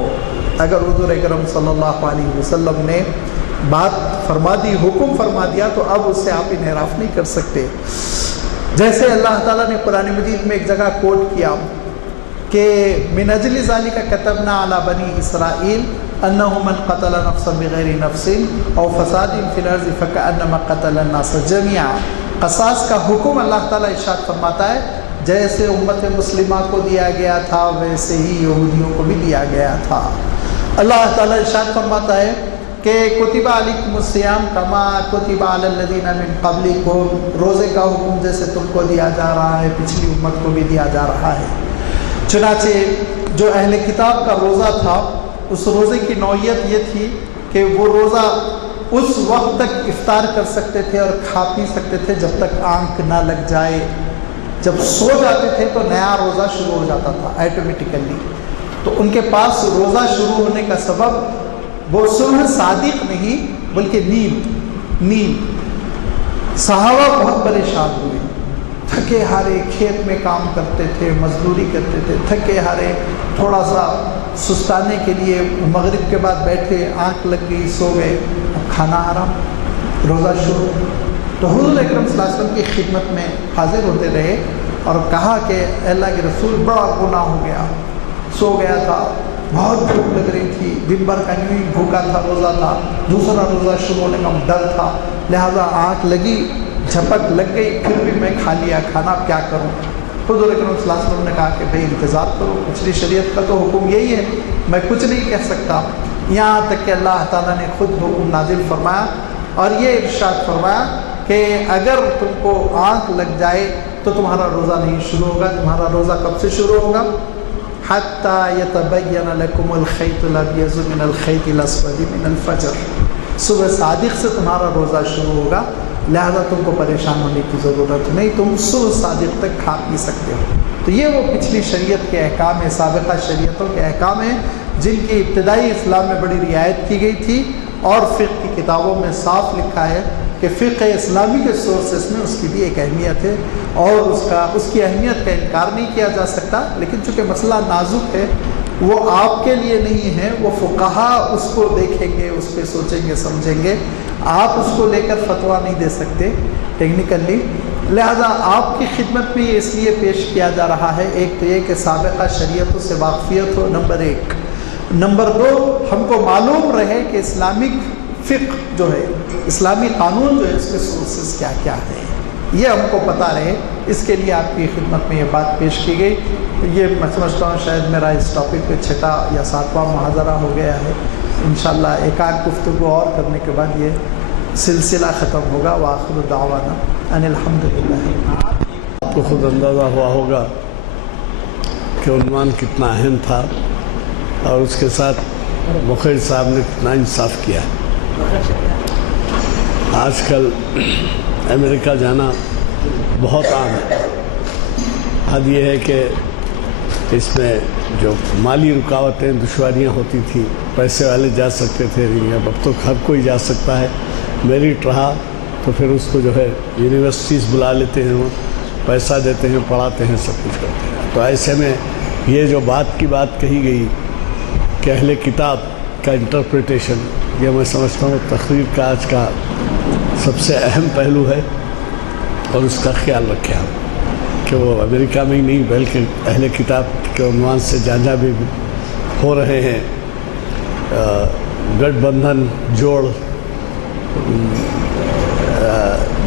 اگر حضور اکرم صلی اللہ علیہ وسلم نے بات فرما دی، حکم فرما دیا، تو اب اس سے آپ انحراف نہیں کر سکتے۔ جیسے اللہ تعالیٰ نے قرآن مجید میں ایک جگہ کوٹ کیا کہ من اجل ذالک کتبنا علی بنی اسرائیل انہ من قتل نفسا بغیر نفس او فساد فی الارض فکأنما قتل الناس جميعا۔ قصاص کا حکم اللہ تعالیٰ ارشاد فرماتا ہے جیسے امت مسلمہ کو دیا گیا تھا ویسے ہی یہودیوں کو بھی دیا گیا تھا۔ اللہ تعالیٰ ارشاد فرماتا ہے کہ کتب علیکم الصیام کما کتب علی الذین من قبلکم، روزے کا حکم جیسے تم کو دیا جا رہا ہے پچھلی امت کو بھی دیا جا رہا ہے۔ چنانچہ جو اہل کتاب کا روزہ تھا اس روزے کی نوعیت یہ تھی کہ وہ روزہ اس وقت تک افطار کر سکتے تھے اور کھا پی سکتے تھے جب تک آنکھ نہ لگ جائے، جب سو جاتے تھے تو نیا روزہ شروع ہو جاتا تھا آٹومیٹیکلی۔ تو ان کے پاس روزہ شروع ہونے کا سبب وہ صبح صادق نہیں بلکہ نیند۔ صحابہ بہت پریشان ہوئے، تھکے ہارے کھیت میں کام کرتے تھے، مزدوری کرتے تھے، تھکے ہارے تھوڑا سا سستانے کے لیے مغرب کے بعد بیٹھے، آنکھ لگ گئی، سو گئے، اب کھانا حرام، روزہ شروع۔ تو حضور اکرم صلی اللہ علیہ وسلم کی خدمت میں حاضر ہوتے رہے اور کہا کہ اللہ کے رسول بڑا گناہ ہو گیا، سو گیا تھا، بہت بھوک لگ رہی تھی، دن بھر کا یوں ہی بھوکا تھا، روزہ تھا، دوسرا روزہ شروع ہونے کا ڈر تھا، لہٰذا آنکھ لگی، جھپک لگ گئی، پھر بھی میں کھا لیا کھانا، اب کیا کروں؟ حضور اکرم صلی اللہ علیہ وسلم نے کہا کہ بھئی انتظار کرو، پچھلی شریعت کا تو حکم یہی ہے، میں کچھ نہیں کہہ سکتا، یہاں تک کہ اللہ تعالیٰ نے خود حکم نازل فرمایا اور یہ ارشاد فرمایا کہ اگر تم کو آنکھ لگ جائے تو تمہارا روزہ نہیں شروع ہوگا. تمہارا روزہ کب سے شروع ہوگا؟ حَتَّى يَتَبَيَّنَ لَكُمُ الْخَيْطُ الْأَبْيَضُ مِنَ الْخَيْطِ الْأَسْوَدِ مِنَ الْفَجْرِ. صبح صادق سے تمہارا روزہ شروع ہوگا، لہذا تم کو پریشان ہونے کی ضرورت نہیں، تم صبح صادق تک کھا پی سکتے ہو. تو یہ وہ پچھلی شریعت کے احکام ہیں، سابقہ شریعتوں کے احکام ہیں جن کی ابتدائی اسلام میں بڑی رعایت کی گئی تھی، اور فقہ کی کتابوں میں صاف لکھا ہے کہ فقہ اسلامی کے سورسز میں اس کی بھی ایک اہمیت ہے، اور اس کی اہمیت کا انکار نہیں کیا جا سکتا. لیکن چونکہ مسئلہ نازک ہے، وہ آپ کے لیے نہیں ہے، وہ فقہا اس کو دیکھیں گے، اس پہ سوچیں گے، سمجھیں گے. آپ اس کو لے کر فتویٰ نہیں دے سکتے ٹیکنیکلی، لہذا آپ کی خدمت میں یہ اس لیے پیش کیا جا رہا ہے. ایک تو یہ کہ سابقہ شریعتوں سے واقفیت ہو، نمبر 1. نمبر 2، ہم کو معلوم رہے کہ اسلامک فقہ جو ہے، اسلامی قانون جو ہے، اس کے سورسز کیا کیا ہیں، یہ ہم کو پتہ رہے. اس کے لیے آپ کی خدمت میں یہ بات پیش کی گئی. یہ میں سمجھتا ہوں شاید میرا اس ٹاپک پہ 6واں یا 7واں محاضرہ ہو گیا ہے. انشاءاللہ ایک آدھ گفتگو اور کرنے کے بعد یہ سلسلہ ختم ہوگا. وآخر دعوانا ان الحمدللہ. آپ کو خود اندازہ ہوا ہوگا کہ عنوان کتنا اہم تھا، اور اس کے ساتھ مخیر صاحب نے کتنا انصاف کیا. آج کل امریکہ جانا بہت عام ہے. حد یہ ہے کہ اس میں جو مالی رکاوٹیں، دشواریاں ہوتی تھیں، پیسے والے جا سکتے تھے نہیں، اب تو ہر کوئی جا سکتا ہے. میرٹ رہا تو پھر اس کو جو ہے یونیورسٹیز بلا لیتے ہیں، وہ پیسہ دیتے ہیں، پڑھاتے ہیں، سب کچھ کرتے ہیں. تو ایسے میں یہ جو بات کی بات کہی گئی کہ اہل کتاب کا انٹرپریٹیشن، یہ میں سمجھتا ہوں تقریر کا آج کا سب سے اہم پہلو ہے، اور اس کا خیال رکھیں ہم کہ وہ امریکہ میں ہی نہیں بلکہ اہل کتاب کے عنوان سے جہاں بھی ہو رہے ہیں گٹھ بندھن، جوڑ،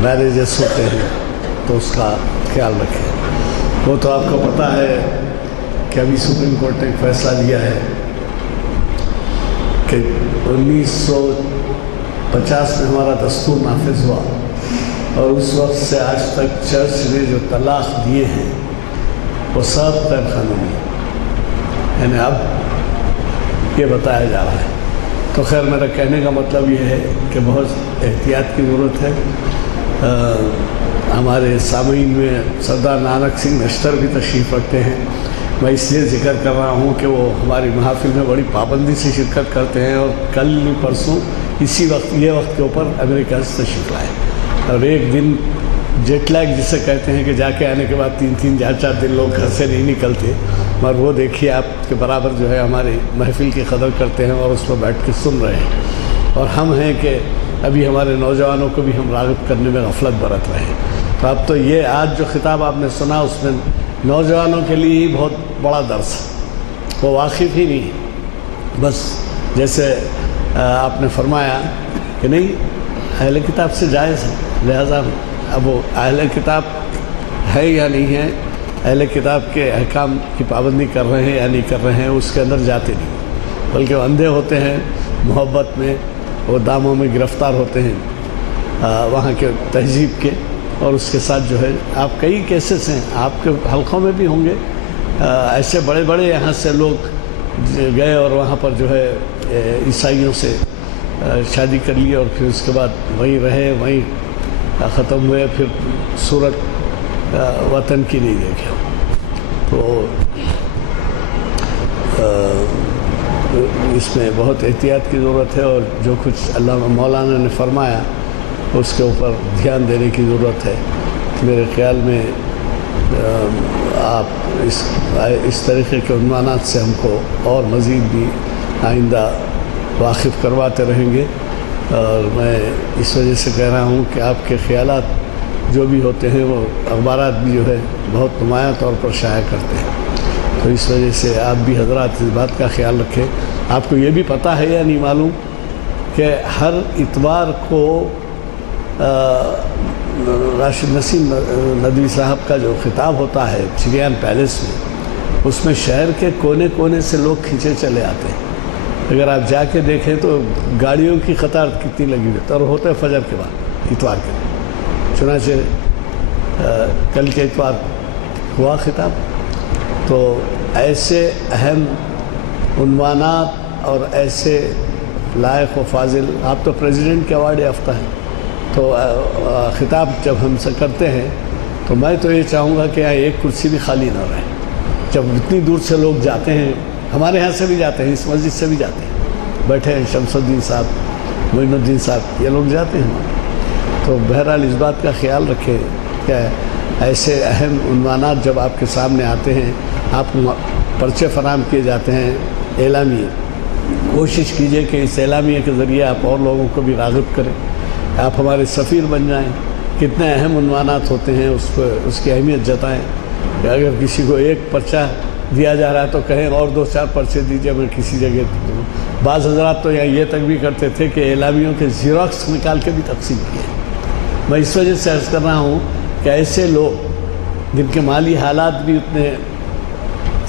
میرجز ہوتے ہیں، تو اس کا خیال رکھیں. وہ تو آپ کو پتہ ہے کہ ابھی سپریم کورٹ نے ایک فیصلہ لیا ہے کہ 1950 میں ہمارا دستور نافذ ہوا، اور اس وقت سے آج تک چرچ نے جو طلاق دیے ہیں وہ سب غیر قانونی ہیں. یعنی اب یہ بتایا جا رہا ہے. تو خیر میرا کہنے کا مطلب یہ ہے کہ بہت احتیاط کی ضرورت ہے. ہمارے سامعین میں سردار نانک سنگھ نشتر بھی تشریف رکھتے ہیں. میں اس لیے ذکر کر رہا ہوں کہ وہ ہماری محافل میں بڑی پابندی سے شرکت کرتے ہیں، اور کل پرسوں اسی وقت یہ وقت کے اوپر امریکہ سے تشریف لائے. اور ایک دن جیٹ لیگ جسے کہتے ہیں کہ جا کے آنے کے بعد 3 4 دن لوگ گھر سے نہیں نکلتے، مگر وہ دیکھیے آپ کے برابر جو ہے ہماری محفل کی قدر کرتے ہیں اور اس پر بیٹھ کے سن رہے ہیں. اور ہم ہیں کہ ابھی ہمارے نوجوانوں کو بھی ہم راغب کرنے میں غفلت برت رہے ہیں. تو اب تو یہ آج جو خطاب آپ نے سنا اس میں نوجوانوں کے لیے ہی بہت بڑا درس ہے. وہ واقف ہی نہیں، بس جیسے آپ نے فرمایا کہ نہیں اہل کتاب سے جائز ہے، لہذا اب وہ اہل کتاب ہے یا نہیں ہے، اہل کتاب کے احکام کی پابندی کر رہے ہیں یا نہیں کر رہے ہیں، اس کے اندر جاتے نہیں، بلکہ وہ اندھے ہوتے ہیں محبت میں، وہ داموں میں گرفتار ہوتے ہیں وہاں کے تہذیب کے. اور اس کے ساتھ جو ہے آپ کئی کیسز ہیں، آپ کے حلقوں میں بھی ہوں گے ایسے بڑے بڑے یہاں سے لوگ گئے اور وہاں پر جو ہے عیسائیوں سے شادی کر لی، اور پھر اس کے بعد وہیں رہے، وہیں ختم ہوئے، پھر صورت وطن کی نہیں دیکھے. تو اس میں بہت احتیاط کی ضرورت ہے، اور جو کچھ اللہ مولانا نے فرمایا اس کے اوپر دھیان دینے کی ضرورت ہے. میرے خیال میں آپ اس طریقے کے عنوانات سے ہم کو اور مزید بھی آئندہ واقف کرواتے رہیں گے. اور میں اس وجہ سے کہہ رہا ہوں کہ آپ کے خیالات جو بھی ہوتے ہیں وہ اخبارات بھی جو ہے بہت نمایاں طور پر شائع کرتے ہیں. تو اس وجہ سے آپ بھی حضرات اس بات کا خیال رکھیں. آپ کو یہ بھی پتہ ہے یا نہیں معلوم کہ ہر اتوار کو راشد نسیم ندوی صاحب کا جو خطاب ہوتا ہے چریان پیلس میں، اس میں شہر کے کونے کونے سے لوگ کھینچے چلے آتے ہیں. اگر آپ جا کے دیکھیں تو گاڑیوں کی قطار کتنی لگی ہوئی ہے، اور ہوتے فجر کے بعد اتوار کے. چنانچہ کل کے اتوار ہوا خطاب، تو ایسے اہم عنوانات اور ایسے لائق و فاضل، آپ تو پریزیڈنٹ کے ایوارڈ یافتہ ہیں، تو خطاب جب ہم سے کرتے ہیں تو میں تو یہ چاہوں گا کہ یہاں ایک کرسی بھی خالی نہ رہے۔ جب اتنی دور سے لوگ جاتے ہیں، ہمارے یہاں سے بھی جاتے ہیں، اس مسجد سے بھی جاتے ہیں، بیٹھے ہیں شمس الدین صاحب، معین الدین صاحب، یہ لوگ جاتے ہیں ہمارے، تو بہرحال اس بات کا خیال رکھیں کہ ایسے اہم عنوانات جب آپ کے سامنے آتے ہیں، آپ کو پرچے فراہم کیے جاتے ہیں اعلامیے، کوشش کیجئے کہ اس اعلامیے کے ذریعے آپ اور لوگوں کو بھی راغب کریں، آپ ہمارے سفیر بن جائیں۔ کتنے اہم عنوانات ہوتے ہیں، اس کی اہمیت جتائیں کہ اگر کسی کو ایک پرچہ دیا جا رہا ہے تو کہیں اور 2-4 پرچے دیجیے، میں کسی جگہ دوں۔ بعض حضرات تو یہاں یہ تک بھی کرتے تھے کہ اعلامیوں کے زیراکس نکال کے بھی تقسیم کیے۔ میں اس وجہ سے عرض کر رہا ہوں کہ ایسے لوگ جن کے مالی حالات بھی اتنے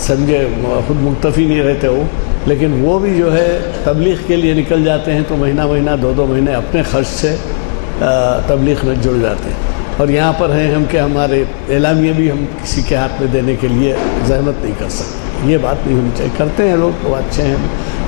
سمجھے خود مکتفی نہیں رہتے ہو، لیکن وہ بھی جو ہے تبلیغ کے لیے نکل جاتے ہیں، تو مہینہ 2 مہینے اپنے خرچ سے تبلیغ میں جڑ جاتے ہیں۔ اور یہاں پر ہیں ہم کہ ہمارے اعلامیے بھی ہم کسی کے ہاتھ میں دینے کے لیے زحمت نہیں کر سکتے، یہ بات نہیں ہونی چاہیے۔ کرتے ہیں لوگ تو اچھے ہیں،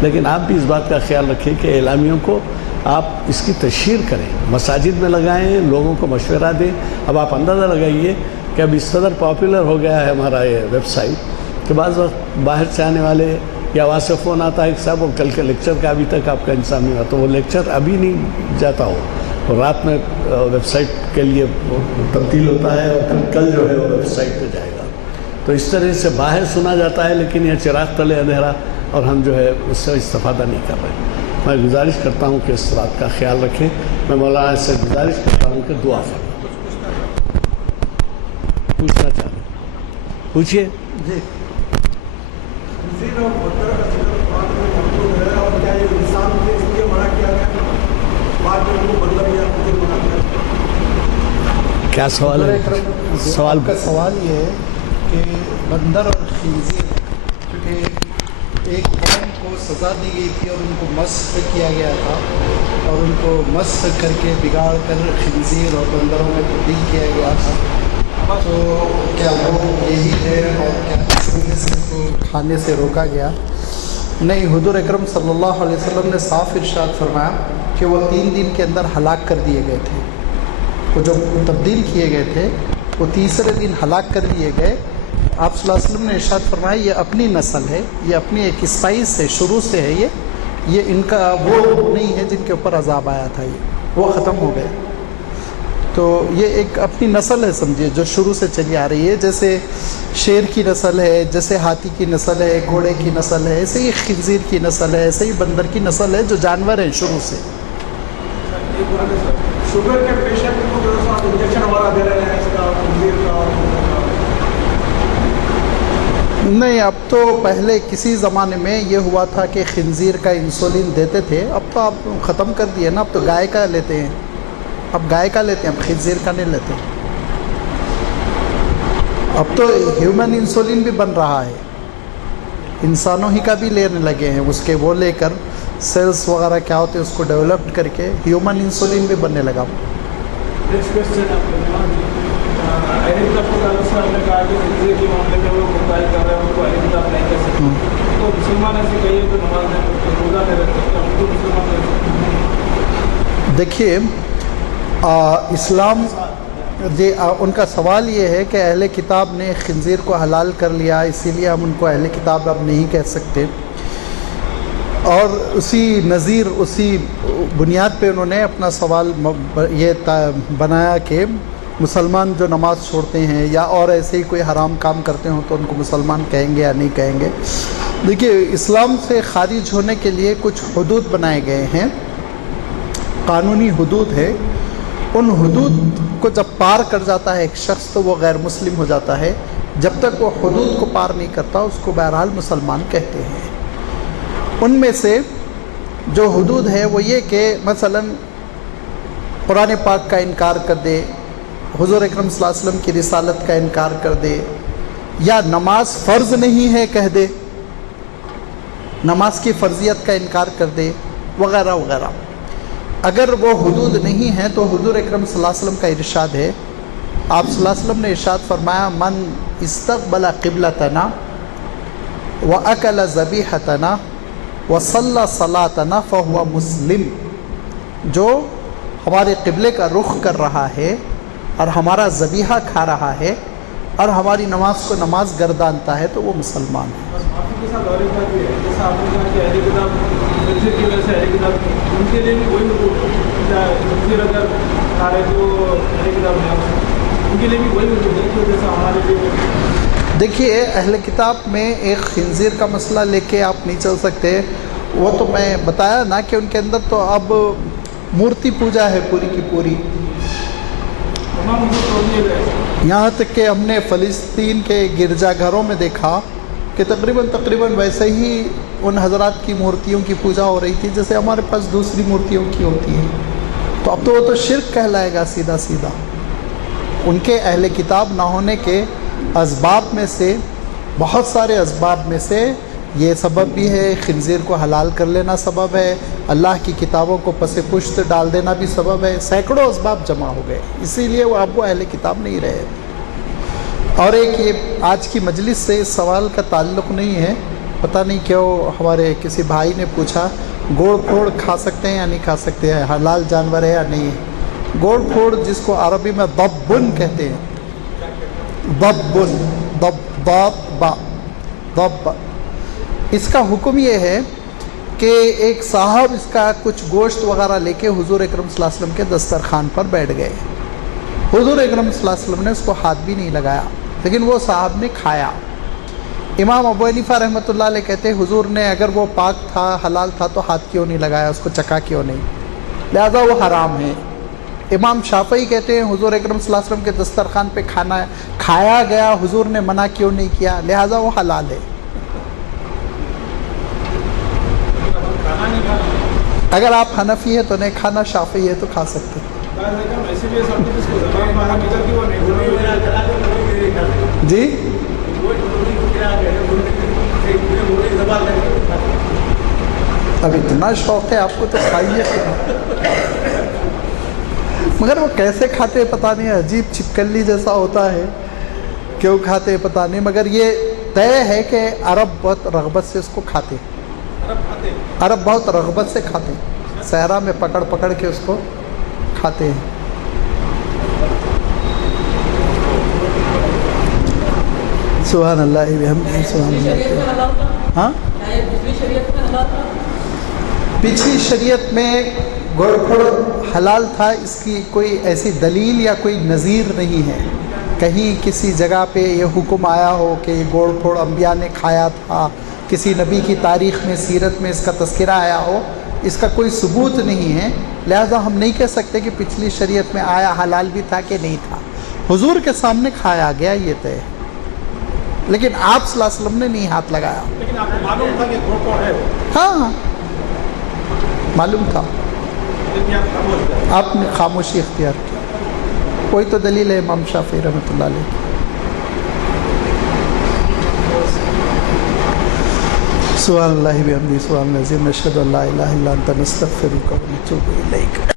لیکن آپ بھی اس بات کا خیال رکھیں کہ اعلامیوں کو آپ اس کی تشہیر کریں، مساجد میں لگائیں، لوگوں کو مشورہ دیں۔ اب آپ اندازہ لگائیے کہ اب اس قدر پاپولر ہو گیا ہے ہمارا یہ ویب سائٹ کہ بعض وقت باہر سے آنے والے یا وہاں سے فون آتا ہے کہ صاحب وہ کل کے لیکچر کا ابھی تک آپ کا انتظام نہیں ہوا، تو وہ لیکچر ابھی نہیں جاتا ہو، اور رات میں ویب سائٹ کے لیے تبدیل ہوتا ہے، اور پھر کل جو ہے وہ ویب سائٹ پہ جائے گا۔ تو اس طرح سے باہر سنا جاتا ہے، لیکن یہ چراغ تلے اندھیرا، اور ہم جو ہے اس سے استفادہ نہیں کر رہے۔ میں گزارش کرتا ہوں کہ اس بات کا خیال رکھیں۔ میں مولانا سے گزارش کرتا ہوں کہ دعا فرمائیں۔ پوچھنا چاہتے ہیں، پوچھیے جی۔ کیا سوال ہے؟ سوال کا سوال یہ ہے کہ بندر اور خنزیر، کیونکہ ایک قوم کو سزا دی گئی تھی اور ان کو مسخ کیا گیا تھا، اور ان کو مسخ کر کے بگاڑ کر خنزیر اور بندروں میں تبدیل کیا گیا تھا، تو کیا وہ یہی ہے اور کیا اس وجہ سے ان کو کھانے سے روکا گیا؟ نہیں، حضور اکرم صلی اللہ علیہ وسلم نے صاف ارشاد فرمایا کہ وہ 3 دن کے اندر ہلاک کر دیے گئے تھے۔ وہ جو تبدیل کیے گئے تھے وہ تیسرے دن ہلاک کر دیے گئے۔ آپ صلی اللہ علیہ وسلم نے ارشاد فرمایا یہ اپنی نسل ہے، یہ اپنی ایک اسپائس ہے، شروع سے ہے، یہ ان کا وہ نہیں ہے جن کے اوپر عذاب آیا تھا، یہ وہ ختم ہو گئے۔ تو یہ ایک اپنی نسل ہے سمجھیے، جو شروع سے چلی آ رہی ہے، جیسے شیر کی نسل ہے، جیسے ہاتھی کی نسل ہے، گھوڑے کی نسل ہے، ایسے ہی خنزیر کی نسل ہے، ایسے ہی بندر کی نسل ہے، جو جانور ہیں شروع سے۔ شوگر کے پیشنٹ کو جو ہے انجیکشن ہمارا دے رہے ہیں اس کا خنزیر کا؟ نہیں، اب تو پہلے کسی زمانے میں یہ ہوا تھا کہ خنزیر کا انسولین دیتے تھے، اب تو آپ ختم کر دیے نا، اب تو گائے کا لیتے ہیں، اب گائے کا لیتے ہیں، اب خنزیر کا نہیں لیتے۔ اب تو ہیومن انسولین بھی بن رہا ہے، انسانوں ہی کا بھی لینے لگے ہیں، اس کے وہ لے کر سیلز وغیرہ کیا ہوتے ہیں اس کو ڈیولپ کر کے ہیومن انسولین بھی بننے لگا۔ دیکھیے اسلام جی ان کا سوال یہ ہے کہ اہل کتاب نے خنزیر کو حلال کر لیا، اسی لیے ہم ان کو اہل کتاب اب نہیں کہہ سکتے، اور اسی نظیر اسی بنیاد پہ انہوں نے اپنا سوال یہ بنایا کہ مسلمان جو نماز چھوڑتے ہیں یا اور ایسے ہی کوئی حرام کام کرتے ہوں تو ان کو مسلمان کہیں گے یا نہیں کہیں گے۔ دیکھیے اسلام سے خارج ہونے کے لیے کچھ حدود بنائے گئے ہیں، قانونی حدود ہے، ان حدود کو جب پار کر جاتا ہے ایک شخص تو وہ غیر مسلم ہو جاتا ہے، جب تک وہ حدود کو پار نہیں کرتا اس کو بہرحال مسلمان کہتے ہیں۔ ان میں سے جو حدود ہے وہ یہ کہ مثلا قرآن پاک کا انکار کر دے، حضور اکرم صلی اللہ علیہ وسلم کی رسالت کا انکار کر دے، یا نماز فرض نہیں ہے کہہ دے، نماز کی فرضیت کا انکار کر دے، وغیرہ وغیرہ۔ اگر وہ حدود نہیں ہیں تو حضور اکرم صلی اللہ علیہ وسلم کا ارشاد ہے، آپ صلی اللہ علیہ وسلم نے ارشاد فرمایا من استقبل قبلتنا وأکل ذبیحتنا وصلی صلاتنا فہو مسلم، جو ہمارے قبلے کا رخ کر رہا ہے اور ہمارا ذبیحہ کھا رہا ہے اور ہماری نماز کو نماز گردانتا ہے تو وہ مسلمان ہے۔ بس معافی کے ساتھ اور ایک بات یہ ہے، جیسا آپ نے کہا کہ اہل کتاب تفسیر کی وجہ سے اہل کتاب ان کے لیے بھی وہی حقوق ہے، کیا تفسیر اگر سارے جو اہل کتاب ہیں ان کے لیے بھی وہی حقوق ہے کہ جیسا ہمارے لیے۔ دیکھیے اہل کتاب میں ایک خنزیر کا مسئلہ لے کے آپ نہیں چل سکتے، وہ تو میں بتایا نا کہ ان کے اندر تو اب مورتی پوجا ہے پوری کی پوری، تمام ان کو توڑ دیے گئے۔ یہاں تک کہ ہم نے فلسطین کے گرجا گھروں میں دیکھا کہ تقریباً ویسے ہی ان حضرات کی مورتیوں کی پوجا ہو رہی تھی جیسے ہمارے پاس دوسری مورتیوں کی ہوتی ہے، تو اب تو وہ تو شرک کہلائے گا سیدھا سیدھا۔ ان کے اہل کتاب نہ ہونے کے اسباب میں سے، بہت سارے اسباب میں سے یہ سبب بھی ہے، خنزیر کو حلال کر لینا سبب ہے، اللہ کی کتابوں کو پس پشت ڈال دینا بھی سبب ہے، سینکڑوں اسباب جمع ہو گئے، اسی لیے وہ اب وہ اہل کتاب نہیں رہے۔ اور ایک یہ آج کی مجلس سے اس سوال کا تعلق نہیں ہے، پتہ نہیں کیوں ہمارے کسی بھائی نے پوچھا گوڑ پھوڑ کھا سکتے ہیں یا نہیں کھا سکتے ہیں، حلال جانور ہے یا نہیں ہے۔ گوڑ پھوڑ جس کو عربی میں ضبن کہتے ہیں، ضبن، ضب، اس کا حکم یہ ہے کہ ایک صاحب اس کا کچھ گوشت وغیرہ لے کے حضور اکرم صلی اللہ علیہ وسلم کے دسترخوان پر بیٹھ گئے، حضور اکرم صلی اللہ علیہ وسلم نے اس کو ہاتھ بھی نہیں لگایا، لیکن وہ صاحب نے کھایا۔ امام ابو حنیفہ رحمۃ اللہ علیہ کہتے ہیں حضور نے اگر وہ پاک تھا حلال تھا تو ہاتھ کیوں نہیں لگایا، اس کو چکا کیوں نہیں، لہذا وہ حرام ہے۔ امام شافعی کہتے ہیں حضور اکرم صلی اللہ علیہ وسلم کے دسترخوان پہ کھایا گیا، حضور نے منع کیوں نہیں کیا، لہذا وہ حلال ہے۔ اگر آپ حنفی ہے تو نہیں کھانا، شافعی ہے تو کھا سکتے۔ جی اب اتنا شوق ہے آپ کو تو کھائیے، مگر وہ کیسے کھاتے پتہ نہیں، عجیب چھپکلی جیسا ہوتا ہے، کیوں کھاتے پتہ نہیں، مگر یہ طے ہے کہ عرب بہت رغبت سے اس کو کھاتے، عرب بہت رغبت سے کھاتے ہیں، صحرا میں پکڑ پکڑ کے اس کو کھاتے ہیں۔ سبحان اللہ بحمدہ، سبحان اللہ۔ ہاں پچھلی شریعت میں گوڑ پھوڑ حلال تھا، اس کی کوئی ایسی دلیل یا کوئی نظیر نہیں ہے، کہیں کسی جگہ پہ یہ حکم آیا ہو کہ یہ گوڑ پھوڑ انبیاء نے کھایا تھا، کسی نبی کی تاریخ میں سیرت میں اس کا تذکرہ آیا ہو، اس کا کوئی ثبوت نہیں ہے، لہذا ہم نہیں کہہ سکتے کہ پچھلی شریعت میں آیا حلال بھی تھا کہ نہیں تھا۔ حضور کے سامنے کھایا گیا یہ طے ہے، لیکن آپ صلی اللہ علیہ وسلم نے نہیں ہاتھ لگایا۔ لیکن آپ کو معلوم تھا کہ گھوڑ پھوڑ ہے، ہاں معلوم تھا، لیکن آپ خاموش تھے۔ آپ نے خاموشی اختیار کی، کوئی تو دلیل ہے امام شافعی رحمۃ اللہ علیہ کی۔ سبحان اللہ بحمدہ، سبحان اللہ العظیم، نشہد ان لا الہ الا انت نستغفرک و نتوب الیک۔